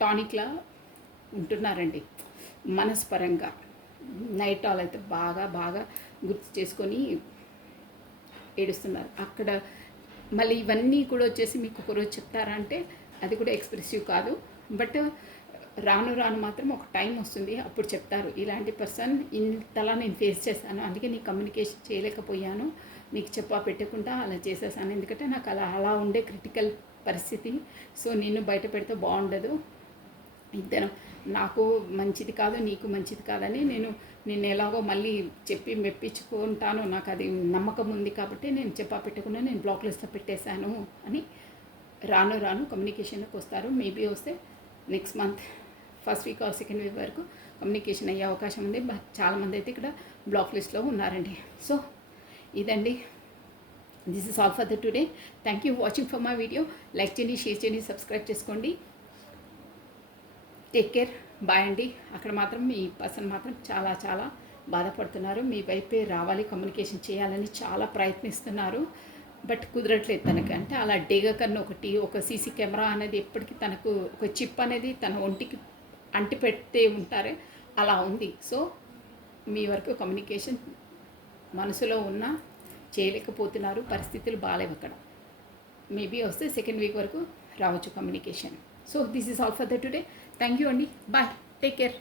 టానిక్లా ఉంటున్నారండి మనస్పరంగా. నైట్ ఆల్ అయితే బాగా గుర్తు చేసుకొని ఏడుస్తున్నారు. అక్కడ మళ్ళీ ఇవన్నీ కూడా వచ్చేసి మీకు ఒకరోజు చెప్తారా అంటే అది కూడా ఎక్స్ప్రెసివ్ కాదు. బట్ రాను మాత్రం ఒక టైం వస్తుంది, అప్పుడు చెప్తారు, ఇలాంటి పర్సన్ ఇంతలా నేను ఫేస్ చేశాను, అందుకే నీకు కమ్యూనికేషన్ చేయలేకపోయాను, నీకు పెట్టకుండా అలా చేసేసాను, ఎందుకంటే నాకు అలా ఉండే క్రిటికల్ పరిస్థితి, సో నేను బయట పెడితే బాగుండదు, ఇద్దరం నాకు మంచిది కాదు నీకు మంచిది కాదని నేను ఎలాగో మళ్ళీ చెప్పి మెప్పించుకుంటాను, నాకు అది నమ్మకం ఉంది కాబట్టి నేను పెట్టకుండా నేను బ్లాక్ లిస్ట్లో పెట్టేశాను అని రాను కమ్యూనికేషన్కి వస్తారు. మేబీ వస్తే next month first week or second week వరకు కమ్యూనికేషన్ అయ్యే అవకాశం ఉంది. చాలామంది అయితే ఇక్కడ బ్లాక్ లిస్ట్లో ఉన్నారండి. సో ఇదండి, this is all for the today. Thank you watching for my video. Like చేయండి, షేర్ చేయండి, సబ్స్క్రైబ్ చేసుకోండి. టేక్ కేర్, బాయ్ అండి. అక్కడ మాత్రం మీ పర్సన్ మాత్రం చాలా బాధపడుతున్నారు, మీ వైపే రావాలి, కమ్యూనికేషన్ చేయాలని చాలా ప్రయత్నిస్తున్నారు, బట్ కుదరట్లేదు తనకి. అంటే అలా డేగా కన్నా ఒక సీసీ కెమెరా అనేది ఎప్పటికీ తనకు ఒక చిప్ అనేది తన ఒంటికి అంటి పెడితే ఉంటారే అలా ఉంది. సో మీ వరకు కమ్యూనికేషన్ మనసులో ఉన్న చేయలేకపోతున్నారు, పరిస్థితులు బాగాలేవు అక్కడ. మేబీ వస్తే సెకండ్ వీక్ వరకు రావచ్చు communication. So this is all for the today. Thank you అండి. బాయ్. Take care.